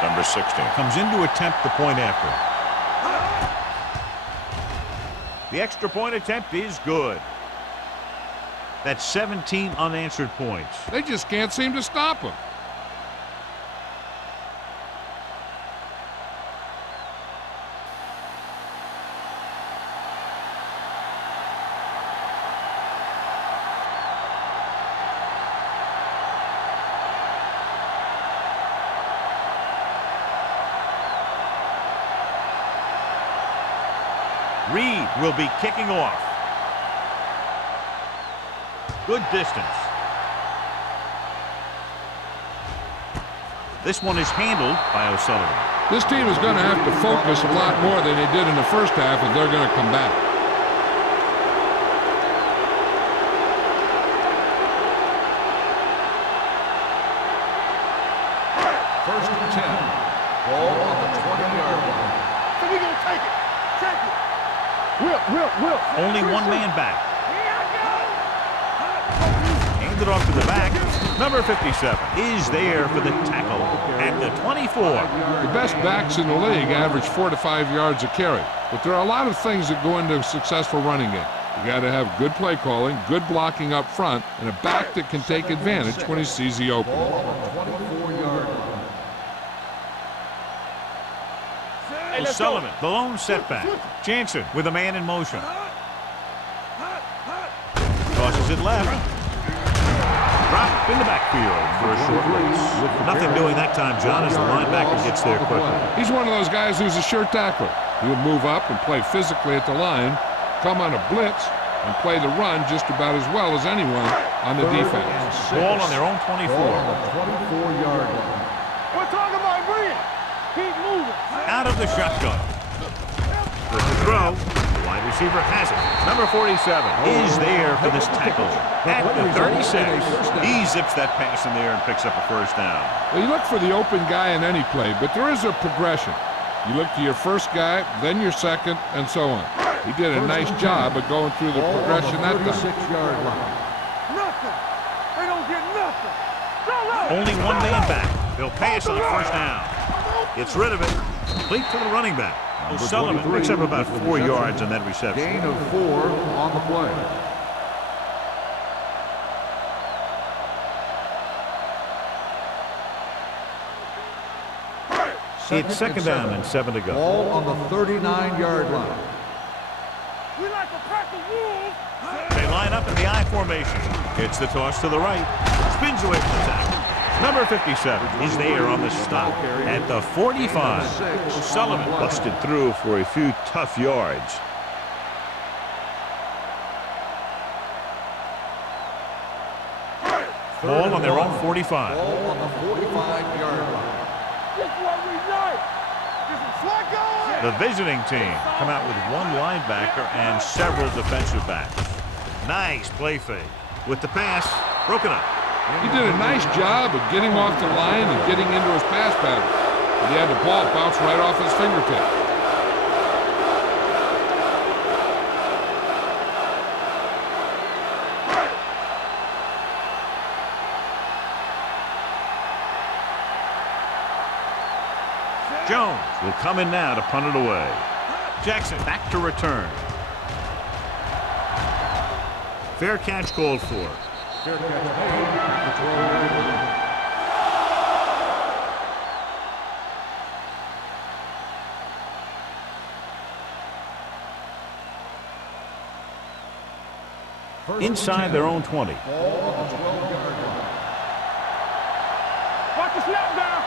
Number 16 comes in to attempt the point after. The extra point attempt is good. That's 17 unanswered points. They just can't seem to stop him. Reed will be kicking off. Good distance. This one is handled by O'Sullivan. This team is going to have to focus a lot more than they did in the first half if they're going to come back. First and 10. Ball on the 20-yard line. So we gonna take it. Take it. Whip. Only one man back. Here I go. Handed off to the back. Number 57 is there for the tackle at the 24. The best backs in the league average 4 to 5 yards a carry. But there are a lot of things that go into a successful running game. You got to have good play calling, good blocking up front, and a back that can take advantage when he sees the opening. Ball on the 24-yard line. O'Sullivan, the lone setback. Jansen with a man in motion. Tosses it left. Drop in the backfield for a short release. Nothing doing that time, John, as the linebacker gets there quickly. He's one of those guys who's a sure tackler. He'll move up and play physically at the line, come on a blitz, and play the run just about as well as anyone on the defense. Ball on their own 24. Ball on the 24-yard line. We're talking about Reed. Keep moving. Out of the shotgun. With the throw, the wide receiver has it. Number 47 is there for this tackle at the 36. He zips that pass in there and picks up a first down. Well, you look for the open guy in any play, but there is a progression. You look to your first guy, then your second, and so on. He did a nice job of going through the progression that time. 36-yard line. Nothing. They don't get nothing. Go, Only one man back. They'll pass on the first down. Gets rid of it. Complete to the running back. O'Sullivan picks up about 4 yards on that reception. Gain of 4 on the play. It's second down and 7 to go. Ball on the 39-yard line. We like a pack of wolves. They line up in the I formation. Gets the toss to the right. Spins away from the tackle. Number 57 is there on the stop at the 45. Sullivan busted through for a few tough yards. Ball on their own 45. Ball on the 45-yard line. This is what we like. This is what goes. The visiting team come out with one linebacker and several defensive backs. Nice play fake. With the pass, broken up. He did a nice job of getting off the line and getting into his pass pattern. But he had the ball bounce right off his fingertip. Jones will come in now to punt it away. Jackson back to return. Fair catch called for. Fair catch made at the 12-yard line. Inside their own 20. Ball on the 12-yard line. Watch the snap down.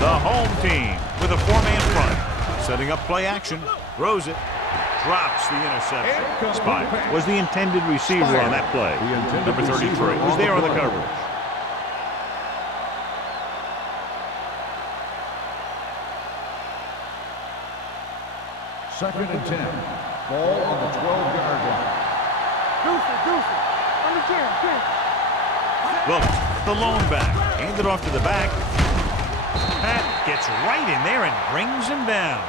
The home team with a 4-man front. Setting up play action. Throws it. Drops the interception. Spire was the intended receiver on that play. Number 33 was there on the coverage. Second and 10. Ball on the 12-yard line. Deuce. On the 10. Wilkes, the lone back. Hand it off to the back. Pat gets right in there and brings him down.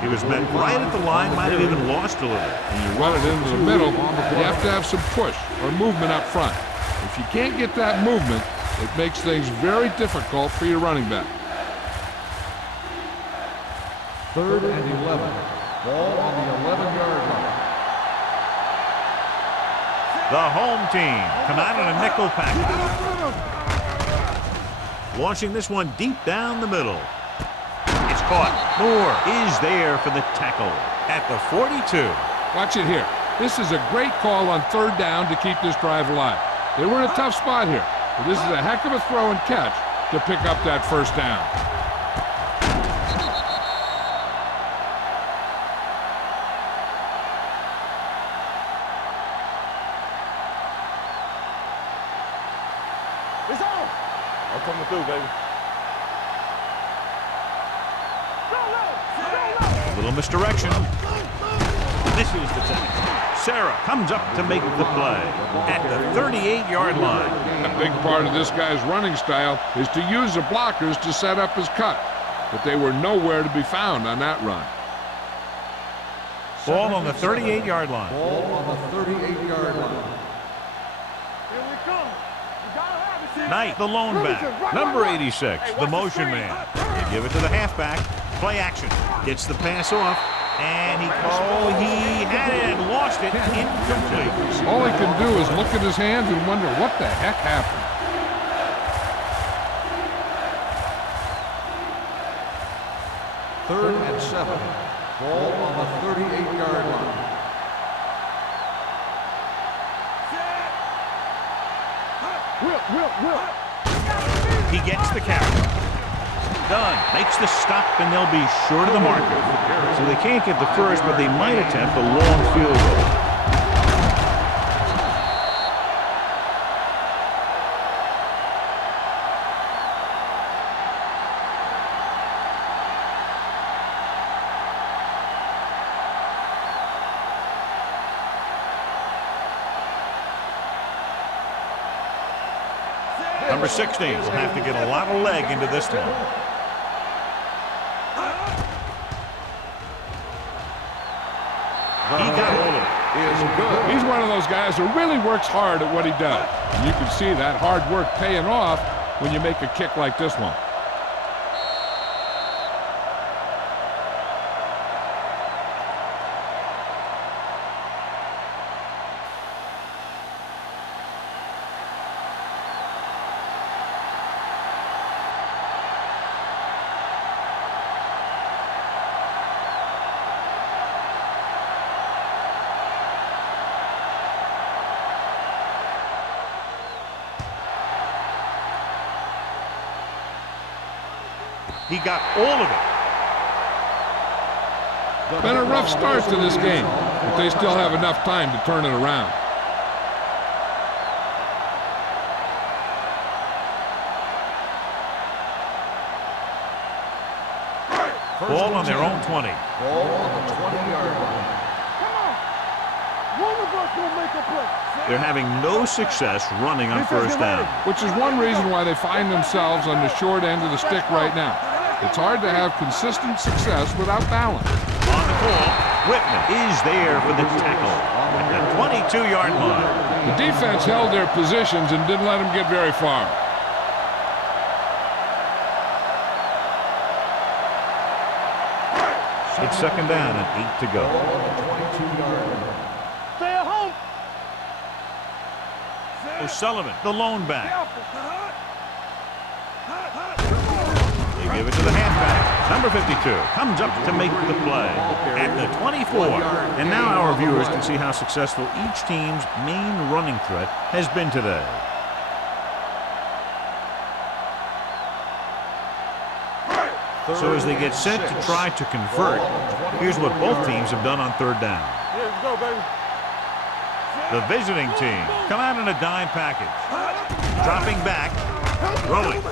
He was met right at the line, might have even lost a little. When you run it into the middle, you have to have some push or movement up front. If you can't get that movement, it makes things very difficult for your running back. Third and 11. Ball on the 11-yard line. The home team come out in a nickel package. Launching this one deep down the middle. It's caught. Moore is there for the tackle at the 42. Watch it here. This is a great call on third down to keep this drive alive. They were in a tough spot here, but this is a heck of a throw and catch to pick up that first down. It's on. I'm coming through, baby. A little misdirection. Misses the tackle. Sarah comes up to make the play at the 38-yard line. A big part of this guy's running style is to use the blockers to set up his cut, but they were nowhere to be found on that run. Ball on the 38-yard line. Ball on the 38-yard line. Here we come. You gotta have it. Knight, the lone back. Number 86, the motion man. They give it to the halfback. Play action. Gets the pass off. And he had it and lost it. Incomplete. All he can do is look at his hands and wonder what the heck happened. Third and 7. Ball on the 38-yard line. Will. He gets the carry. Dunn makes the stop, and they'll be short of the marker. So they can't get the first, but they might attempt a long field goal. Number 16 will have to get a lot of leg into this one. He got all of it. Is good. He's one of those guys who really works hard at what he does. And you can see that hard work paying off when you make a kick like this one. He got all of it. Been a rough start to this game, but they still have enough time to turn it around. Ball on their own 20. Ball on the 20-yard line. Come on. One of us will make a play. They're having no success running on first down. Which is one reason why they find themselves on the short end of the stick right now. It's hard to have consistent success without balance. On the ball, Whitman is there for the tackle at the 22-yard line. The defense held their positions and didn't let them get very far. It's second down and 8 to go. Ball on the 22-yard line. Stay at home. O'Sullivan, the lone back. They give it to the halfback. Number 52 comes up to make the play at the 24. And now our viewers can see how successful each team's main running threat has been today. So as they get set to try to convert, here's what both teams have done on third down. Here we go, baby. The visiting team come out in a dime package. Dropping back, rolling.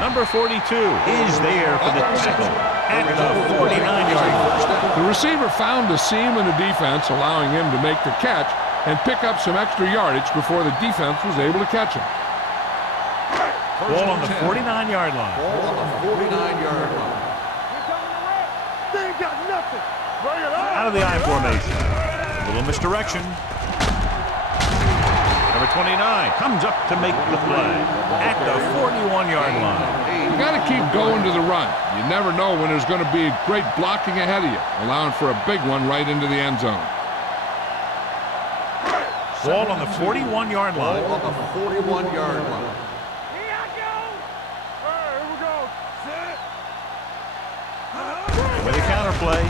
Number 42 is there for the tackle at the 49-yard line. The receiver found a seam in the defense, allowing him to make the catch and pick up some extra yardage before the defense was able to catch him. Ball on the 49-yard line. Ball on the 49-yard line. They ain't got nothing. Bring it on. Out of the I formation. A little misdirection. Number 29 comes up to make the play at the 41-yard line. You got to keep going to the run. You never know when there's going to be great blocking ahead of you, allowing for a big one right into the end zone. Ball on the 41-yard line. Ball on the 41-yard line. Here I go. All right, here we go. Set. With a counterplay.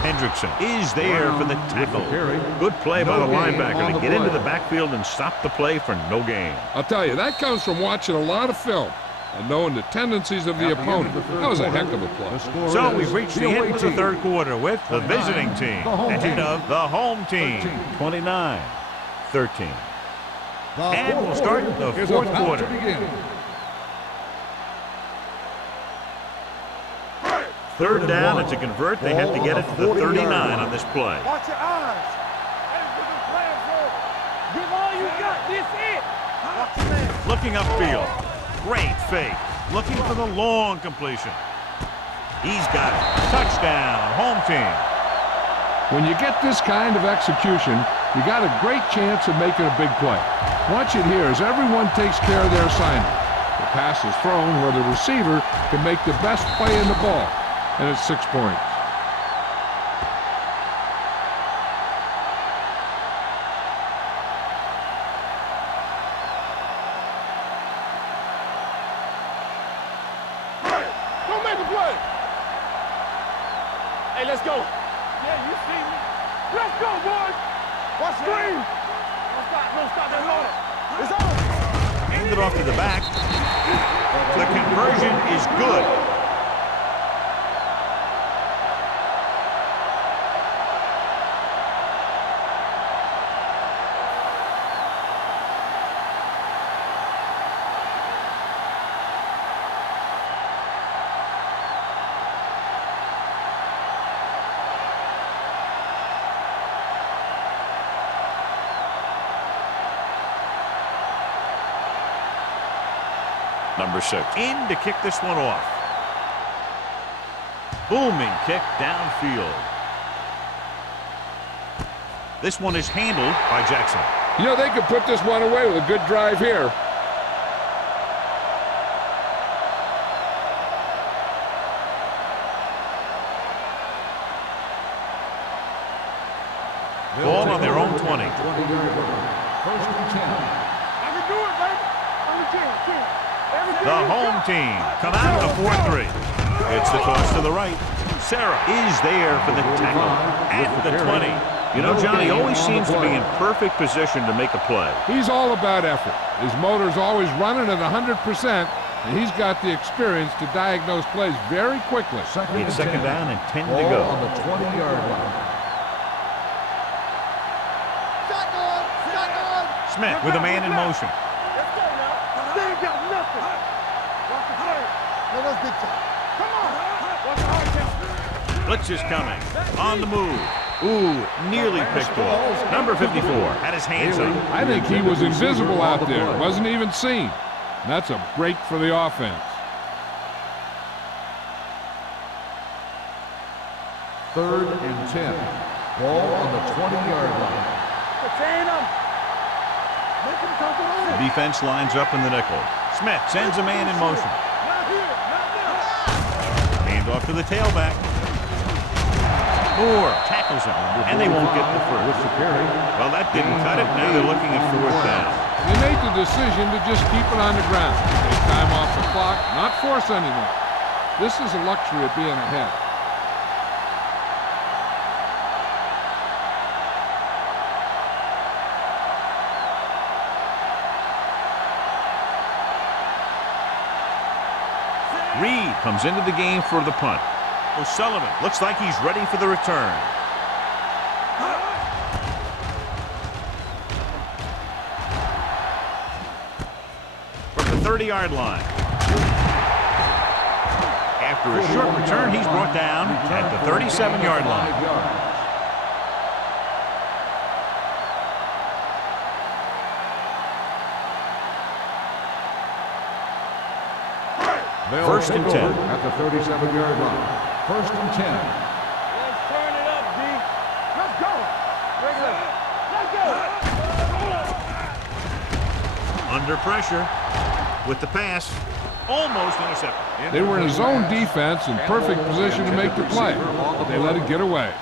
Hendrickson is there for the tackle. Good play by the linebacker to get into the backfield and stop the play for no gain. I'll tell you, that comes from watching a lot of film and knowing the tendencies of the opponent. That was a heck of a play. So we've reached the end of the third quarter with the visiting team ahead of the home team, 29-13. And we'll start the fourth quarter. Third down, and to convert, they have to get it to the 39 on this play. Watch your eyes. Give all you got. This it. Watch your man. Looking upfield. Great fake. Looking for the long completion. He's got it. Touchdown, home team. When you get this kind of execution, you got a great chance of making a big play. Watch it here as everyone takes care of their assignment. The pass is thrown where the receiver can make the best play in the ball. And it's 6 points. Don't make a play. Hey, let's go. Yeah, you see me. Let's go, boys. Watch screen. Don't stop that motor. It's on. Hand it off to the back. The conversion is good. Number 6 in to kick this one off. Booming kick downfield. This one is handled by Jackson. You know, they could put this one away with a good drive here. Ball on their own 20. 20-yard line. First and 10. I can do it, baby. I'm the 10. The home team come out of the 4-3. It's the toss to the right. Sarah is there for the tackle at the 20. You know, Johnny always seems to be in perfect position to make a play. He's all about effort. His motor's always running at 100%, and he's got the experience to diagnose plays very quickly. It's second down and 10 to Ball go. on the 20-yard line. Smith with a man in motion. Let's go now. They ain't got nothing. Watch the play. No, that's big time. Come on. Watch the hard count. Blitz is coming. On the move. Ooh, nearly picked off. Number 54 had his hands up. I think he was invisible out there. Wasn't even seen. And that's a break for the offense. Third and 10. Ball on the 20-yard line. Chain them. Make them come to the The defense lines up in the nickel. Smith sends a man in motion. Not here. Not now. Hand off to the tailback. Moore tackles him, and they won't get the first. Well, that didn't cut it. Now they're looking at fourth down. They made the decision to just keep it on the ground. Take time off the clock, not force anything. This is a luxury of being ahead. Reed comes into the game for the punt. O'Sullivan looks like he's ready for the return. From the 30-yard line. After a short return, he's brought down at the 37-yard line. First and 10 at the 37-yard line. First and 10. Let's turn it up, D. Let's go. Regular. Let's go. under pressure with the pass. Almost intercepted. They were in a zone defense in perfect position to make the play, but they let it get away.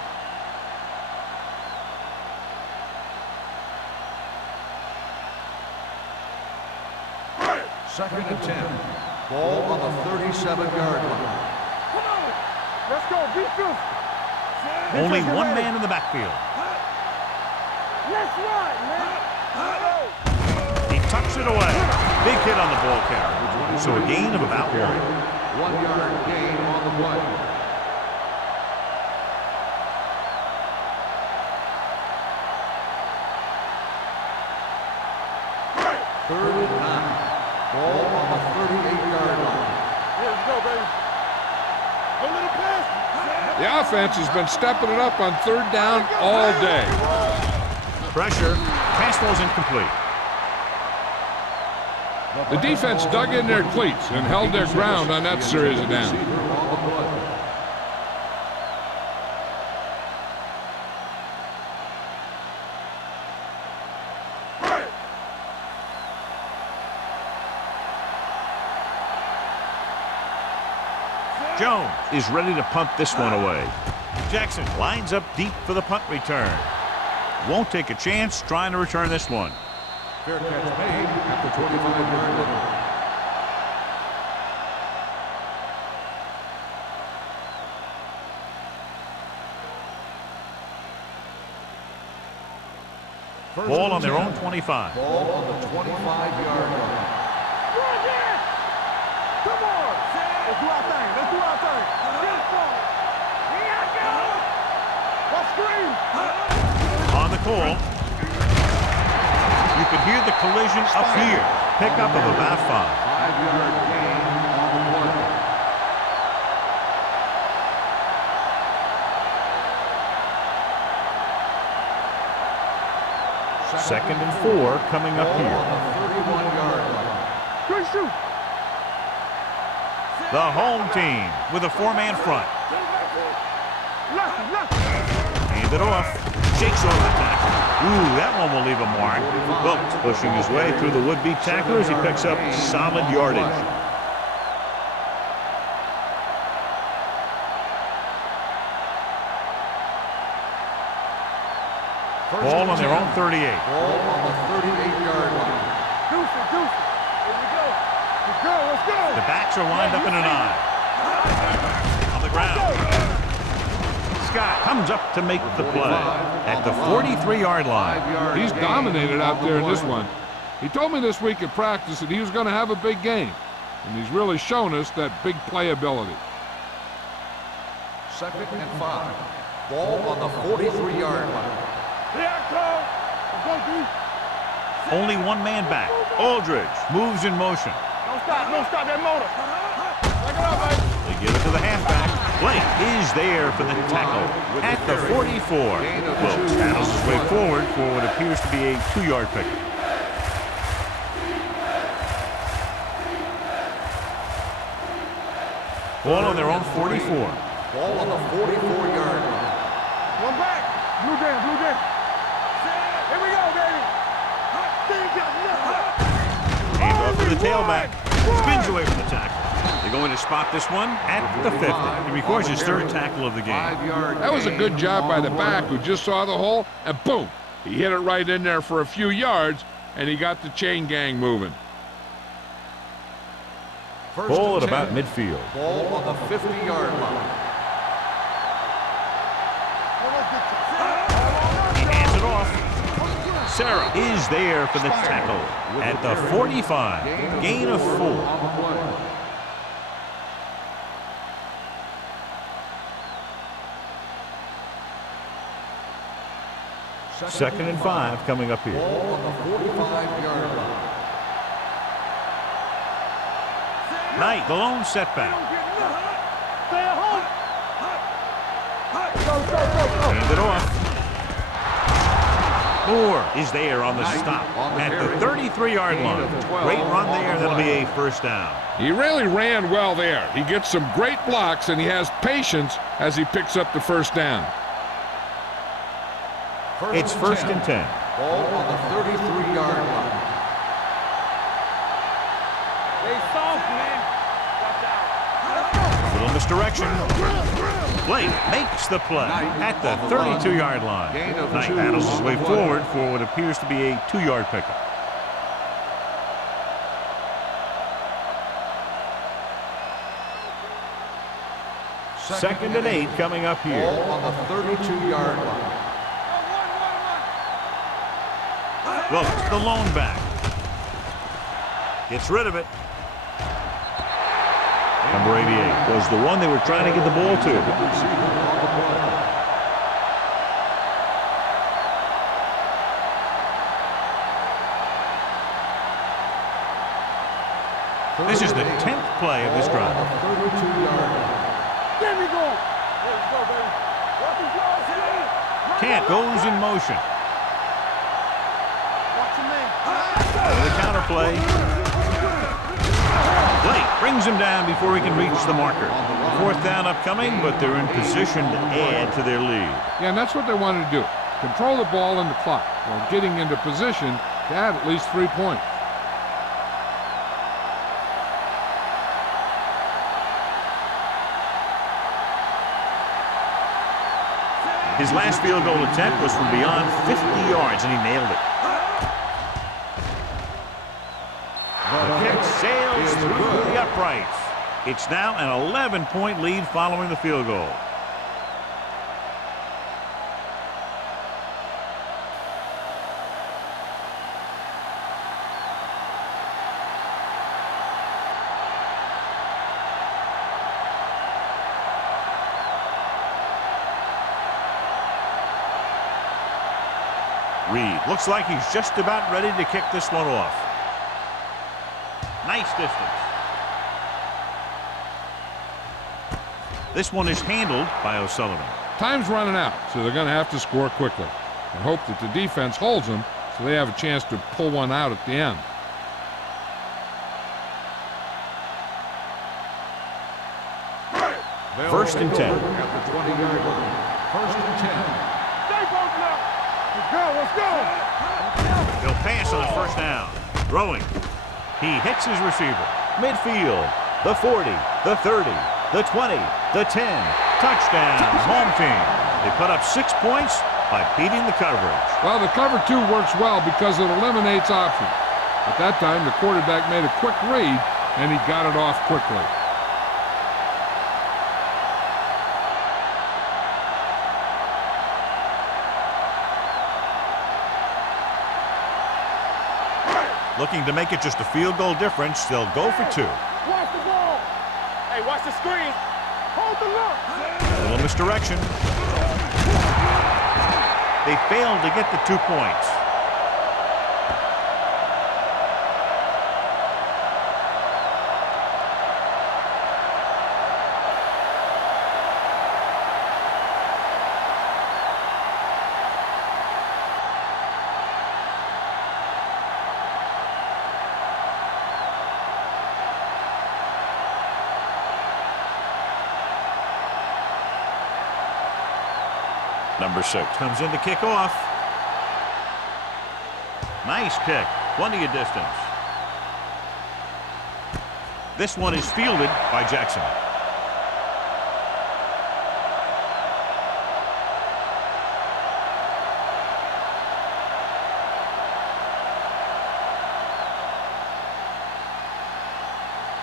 Second and 10. Ball on the 37-yard line. Come on. Let's go. Be fierce. Only one man in the backfield. Let's run, man. He tucks it away. Big hit on the ball carrier. So a gain of about 1. 1 yard gain on the play. Third and 9. Ball on the 38-yard line. Let's go, baby. A little pass. The offense has been stepping it up on third down all day. Pressure. Pass ball's incomplete. The defense dug in their cleats and held their ground on that series of downs. Jones is ready to punt this one away. Jackson lines up deep for the punt return. Won't take a chance trying to return this one. Fair catch made at the 25-yard line. Ball on their own 25. Ball on the 25-yard line. Run it. Come on. Let's do our thing. Let's do our thing. Get forward. Here I go. Let's scream. On the call. You can hear the collision up here. Pickup of about 5. 5-yard gain on the play. Second and 4 coming up Ball here. on the 31-yard line. Good shoot. The home team with a 4-man front. Hand it off. Shakes off the tackle. Ooh, that one will leave a mark. Wilkes pushing his way through the would-be tacklers. He picks up solid yardage. Ball on their own 38. Ball on the 38-yard line. Deuce it. Here we go. Let's go. The backs are lined up in an I. On the ground. Scott comes up to make the play at the 43-yard line. He's dominated out there in this one. He told me this week at practice that he was going to have a big game, and he's really shown us that big playability. 2nd and 5. Ball on the 43-yard line. Only one man back. Aldridge moves in motion. Don't stop that motor. Back it up, baby. They give it to the halfback. Blake is there for the tackle at the 44. Wilkes battles his way forward for what appears to be a 2-yard pick. Ball on their own 44. Ball on the 44-yard line. One back. Blue jam. Here we go, baby. Hand off to the tailback. Spins away from the tackle. They're going to spot this one at the 50. He records his 3rd tackle of the game. That was a good job by the back who just saw the hole, and boom, he hit it right in there for a few yards, and he got the chain gang moving. Ball at about midfield. Ball on the 50-yard line. He hands it off. Sarah is there for the tackle at the 45. Gain of 4. Second and 5 coming up here. Ball on the 45-yard line. Knight, the lone setback. Stay at home. Hand it off. Moore is there on the stop at the 33-yard line. Great run there. That'll be a 1st down. He really ran well there. He gets some great blocks, and he has patience as he picks up the 1st down. It's 1st and 10. Ball on the 33-yard line. They soft, man. Watch out. Little misdirection. Blake makes the play at the 32-yard line. Knight battles his way forward for what appears to be a 2-yard pickup. Second and 8 coming up here. Ball on the 32-yard line. Wilkes, the lone back. Gets rid of it. Number 88 was the one they were trying to get the ball to. This is the 10th play of this drive. There we go. There we go, baby. Kent goes in motion. Watch your man. The counter play. Blake brings him down before he can reach the marker. 4th down upcoming, but they're in position to add to their lead. Yeah, and that's what they wanted to do. Control the ball and the clock while getting into position to add at least 3 points. His last field goal attempt was from beyond 50 yards, and he nailed it. The kick sails through the uprights. It's now an 11-point lead following the field goal. Reed looks like he's just about ready to kick this one off. Nice distance. This one is handled by O'Sullivan. Time's running out, so they're going to have to score quickly and hope that the defense holds them so they have a chance to pull one out at the end. First and 10. At the 20-yard line. 1st and 10. Let's go. He'll pass on first down. Throwing. He hits his receiver. Midfield. The 40, the 30, the 20, the 10. Touchdown, home team. They put up 6 points by beating the coverage. Well, the cover 2 works well because it eliminates options. At that time, the quarterback made a quick read, and he got it off quickly. Looking to make it just a field goal difference, they'll go for 2. Watch the ball. Hey, watch the screen. Hold the look. A little misdirection. They failed to get the 2 points. Number 6 comes in to kick off. Nice kick. Plenty of distance. This one is fielded by Jackson.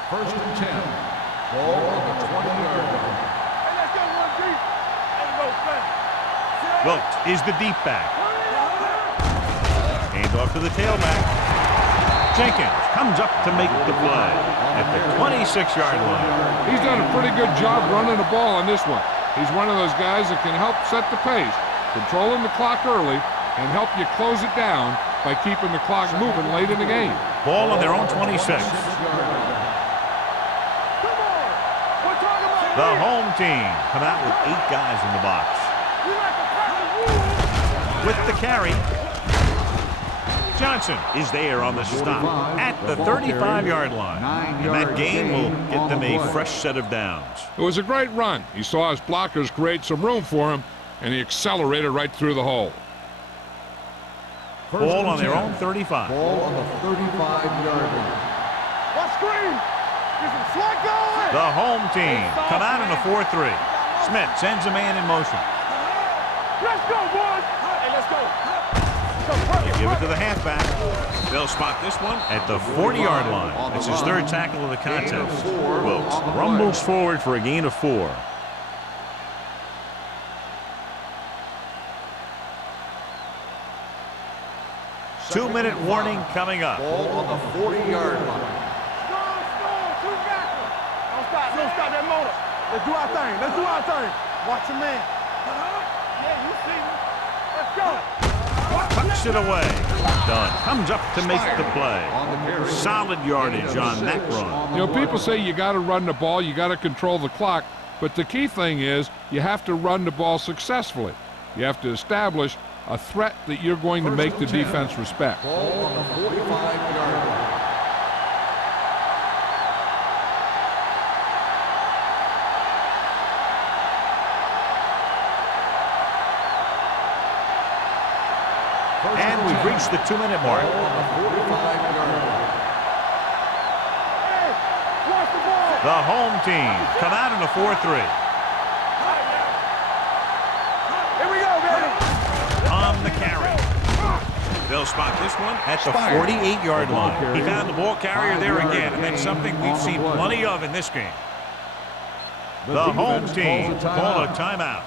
First and 10. Ball on the 20-yard line. Hey, let's get one deep. Ain't no thing. Wilkes is the deep back. Hand off to the tailback. Jenkins comes up to make the play at the 26-yard line. He's done a pretty good job running the ball on this one. He's one of those guys that can help set the pace, controlling the clock early, and help you close it down by keeping the clock moving late in the game. Ball on their own 26. Come on. We're talking about The home team come out with 8 guys in the box. we like to practice rules. With the carry, Johnson is there on the stop at the 35-yard line. And that gain will get them a fresh set of downs. It was a great run. He saw his blockers create some room for him, and he accelerated right through the hole. Ball on their own 35. Ball on the 35-yard line. What screen? Get some slack going. The home team come out in a 4-3. Smith sends a man in motion. Let's go, boys. Hey, let's go. Give it to the halfback. They'll spot this one at the 40-yard line. It's his 3rd tackle of the contest. Wilkes rumbles forward for a gain of 4. Two-minute warning coming up. Ball on the 40-yard line. Don't stop that motor. Let's do our thing. Let's do our thing. Watch your man. Yeah, you see me. Let's go. Tucks it away. Dunn comes up to make the play. Solid yardage on that run. You know, people say you got to run the ball, you got to control the clock, but the key thing is you have to run the ball successfully. You have to establish a threat that you're going to make the defense respect. Ball on the 45-yard line. And we've reached the 2-minute mark. Ball on the 45-yard line. Hey, watch the ball. The home team come out in a 4-3. Here we go, baby. On the carry. They'll spot this one at the 48-yard line. He found the ball carrier there again, and that's something we've seen plenty of in this game. The home team call a timeout.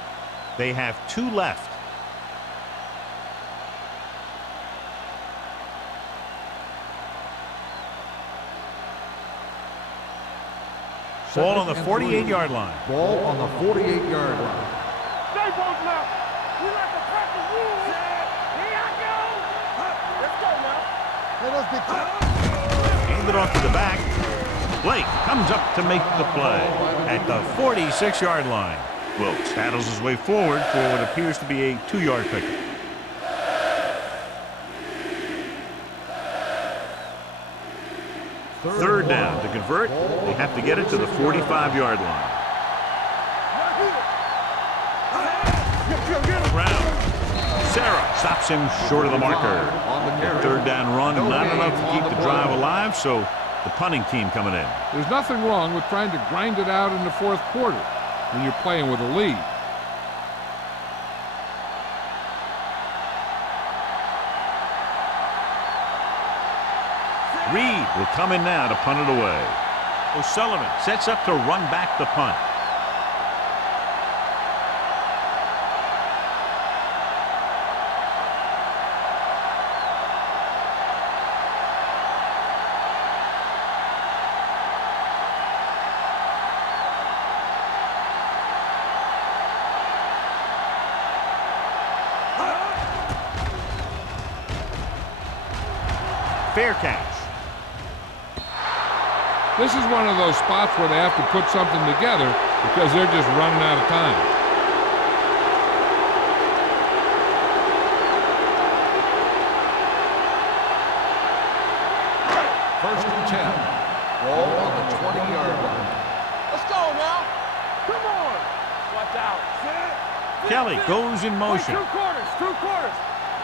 They have 2 left. Ball on the 48-yard line. Ball on the 48-yard line. Stay both now. We like to practice rules. Here I go. Let's go now. Let us get Hand it off to the back. Blake comes up to make the play at the 46-yard line. Wilkes paddles his way forward for what appears to be a 2-yard pickup. Third down. To convert, they have to get it to the 45-yard line. Brown. Sarah Stops him short of the marker. On the carry. Third down run, not enough to keep the drive alive, so the punting team coming in. There's nothing wrong with trying to grind it out in the fourth quarter when you're playing with a lead. Reed will come in now to punt it away. O'Sullivan sets up to run back the punt. Fair catch. This is one of those spots where they have to put something together because they're just running out of time. First and 10. Ball on the 20-yard line. Let's go now. Come on. Watch out. Kelly goes in motion. Two quarters.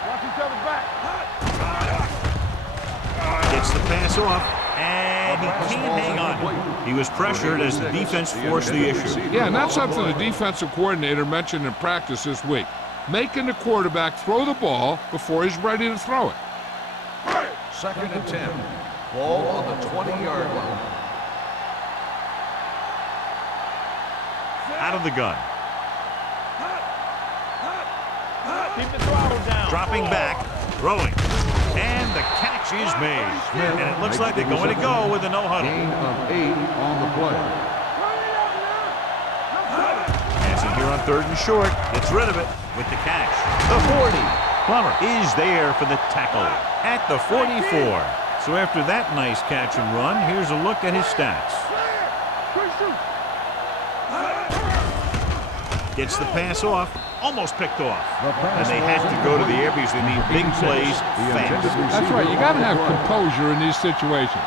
Watch each other's back. Gets the pass off, and he can't hang on. He was pressured as the defense forced the issue. Yeah, and that's something the defensive coordinator mentioned in practice this week. Making the quarterback throw the ball before he's ready to throw it. Second and 10. Ball on the 20-yard line. Out of the gun. Keep the throttle down. Dropping back, throwing. And the catch is made. And it looks like they're going to go with a no-huddle. Gain of 8 on the play. Passing here on third and short. Gets rid of it with the catch. The 40. Plummer is there for the tackle at the 44. So after that nice catch and run, here's a look at his stats. Gets the pass off, almost picked off. And they had to go to the air because they need big plays fast. That's right. You got to have composure in these situations.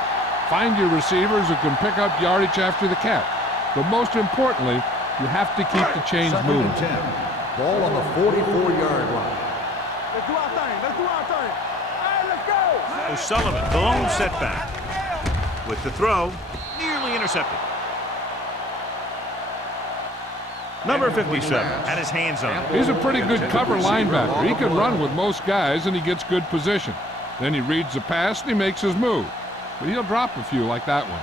Find your receivers who can pick up yardage after the catch. But most importantly, you have to keep the chains Second moving. and 10. Ball on the 44-yard line. Let's do our thing. All right, let's go. O'Sullivan, the lone setback. With the throw, nearly intercepted. Number 57 had his hands on it. He's a pretty good cover linebacker. He can run with most guys, and he gets good position. Then he reads the pass, and he makes his move. But he'll drop a few like that one.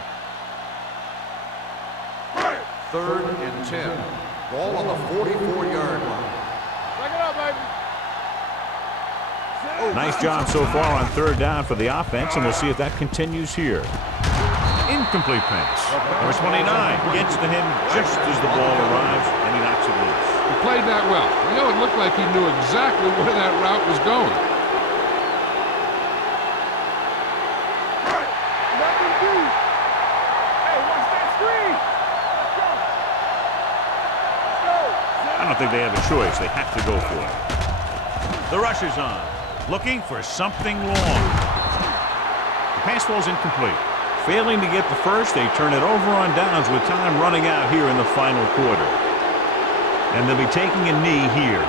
Third and 10. Ball on the 44-yard line. Back it up, baby. Nice job so far on third down for the offense, and we'll see if that continues here. Incomplete pass. Number 29 gets to him just as the ball arrives, and he knocks it loose. He played that well. You know, it looked like he knew exactly where that route was going. Nothing deep. Hey, watch that screen. Let's go. I don't think they have a choice. They have to go for it. The rush is on, looking for something long. The pass falls incomplete. Failing to get the first, they turn it over on downs with time running out here in the final quarter. And they'll be taking a knee here.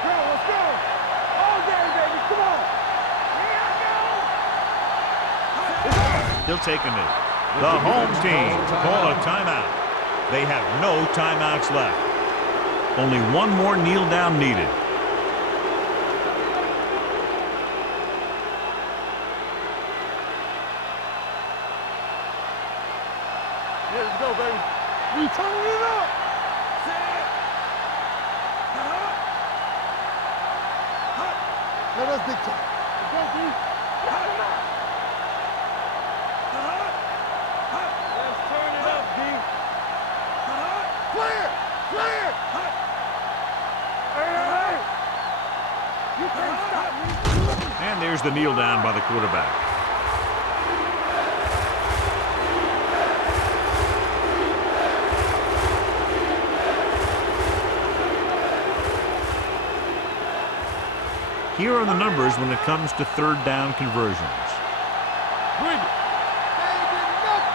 Let's go. All day, baby. Come on. Here I go. He'll take a knee. The home team call a timeout. They have no timeouts left. Only one more kneel down needed. Yeah, let's go, baby. We turning it up. Let us dictate. Let's go, B. Let's turn it up, B. Clear! Clear! Hey! You can't stop me. And there's the kneel down by the quarterback. Here are the numbers when it comes to third down conversions. Bring it. They did nothing.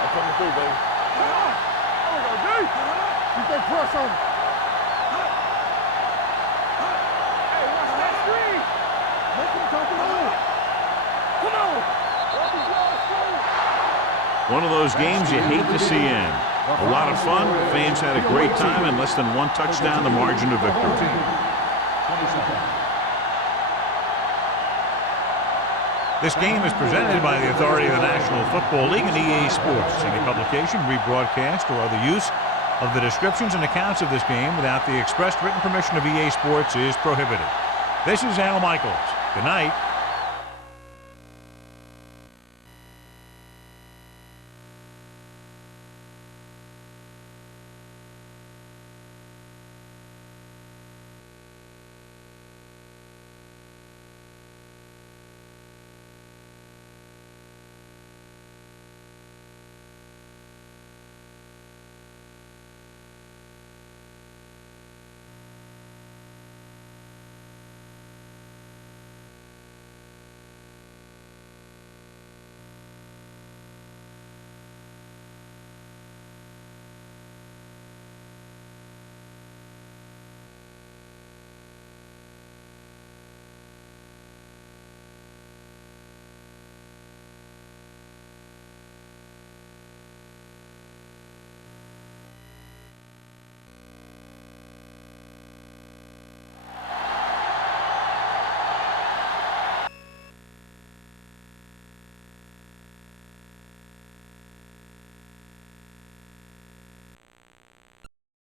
That's what I said. through, baby. There we go, D. Keep that press on him. Hey, watch that screen. Make him come on. Come on. One of those games you hate to see end. A lot of fun. Fans had a great time, and less than one touchdown the margin of victory. This game is presented by the authority of the National Football League and EA Sports. Any publication, rebroadcast, or other use of the descriptions and accounts of this game without the expressed written permission of EA Sports is prohibited. This is Al Michaels. Good night.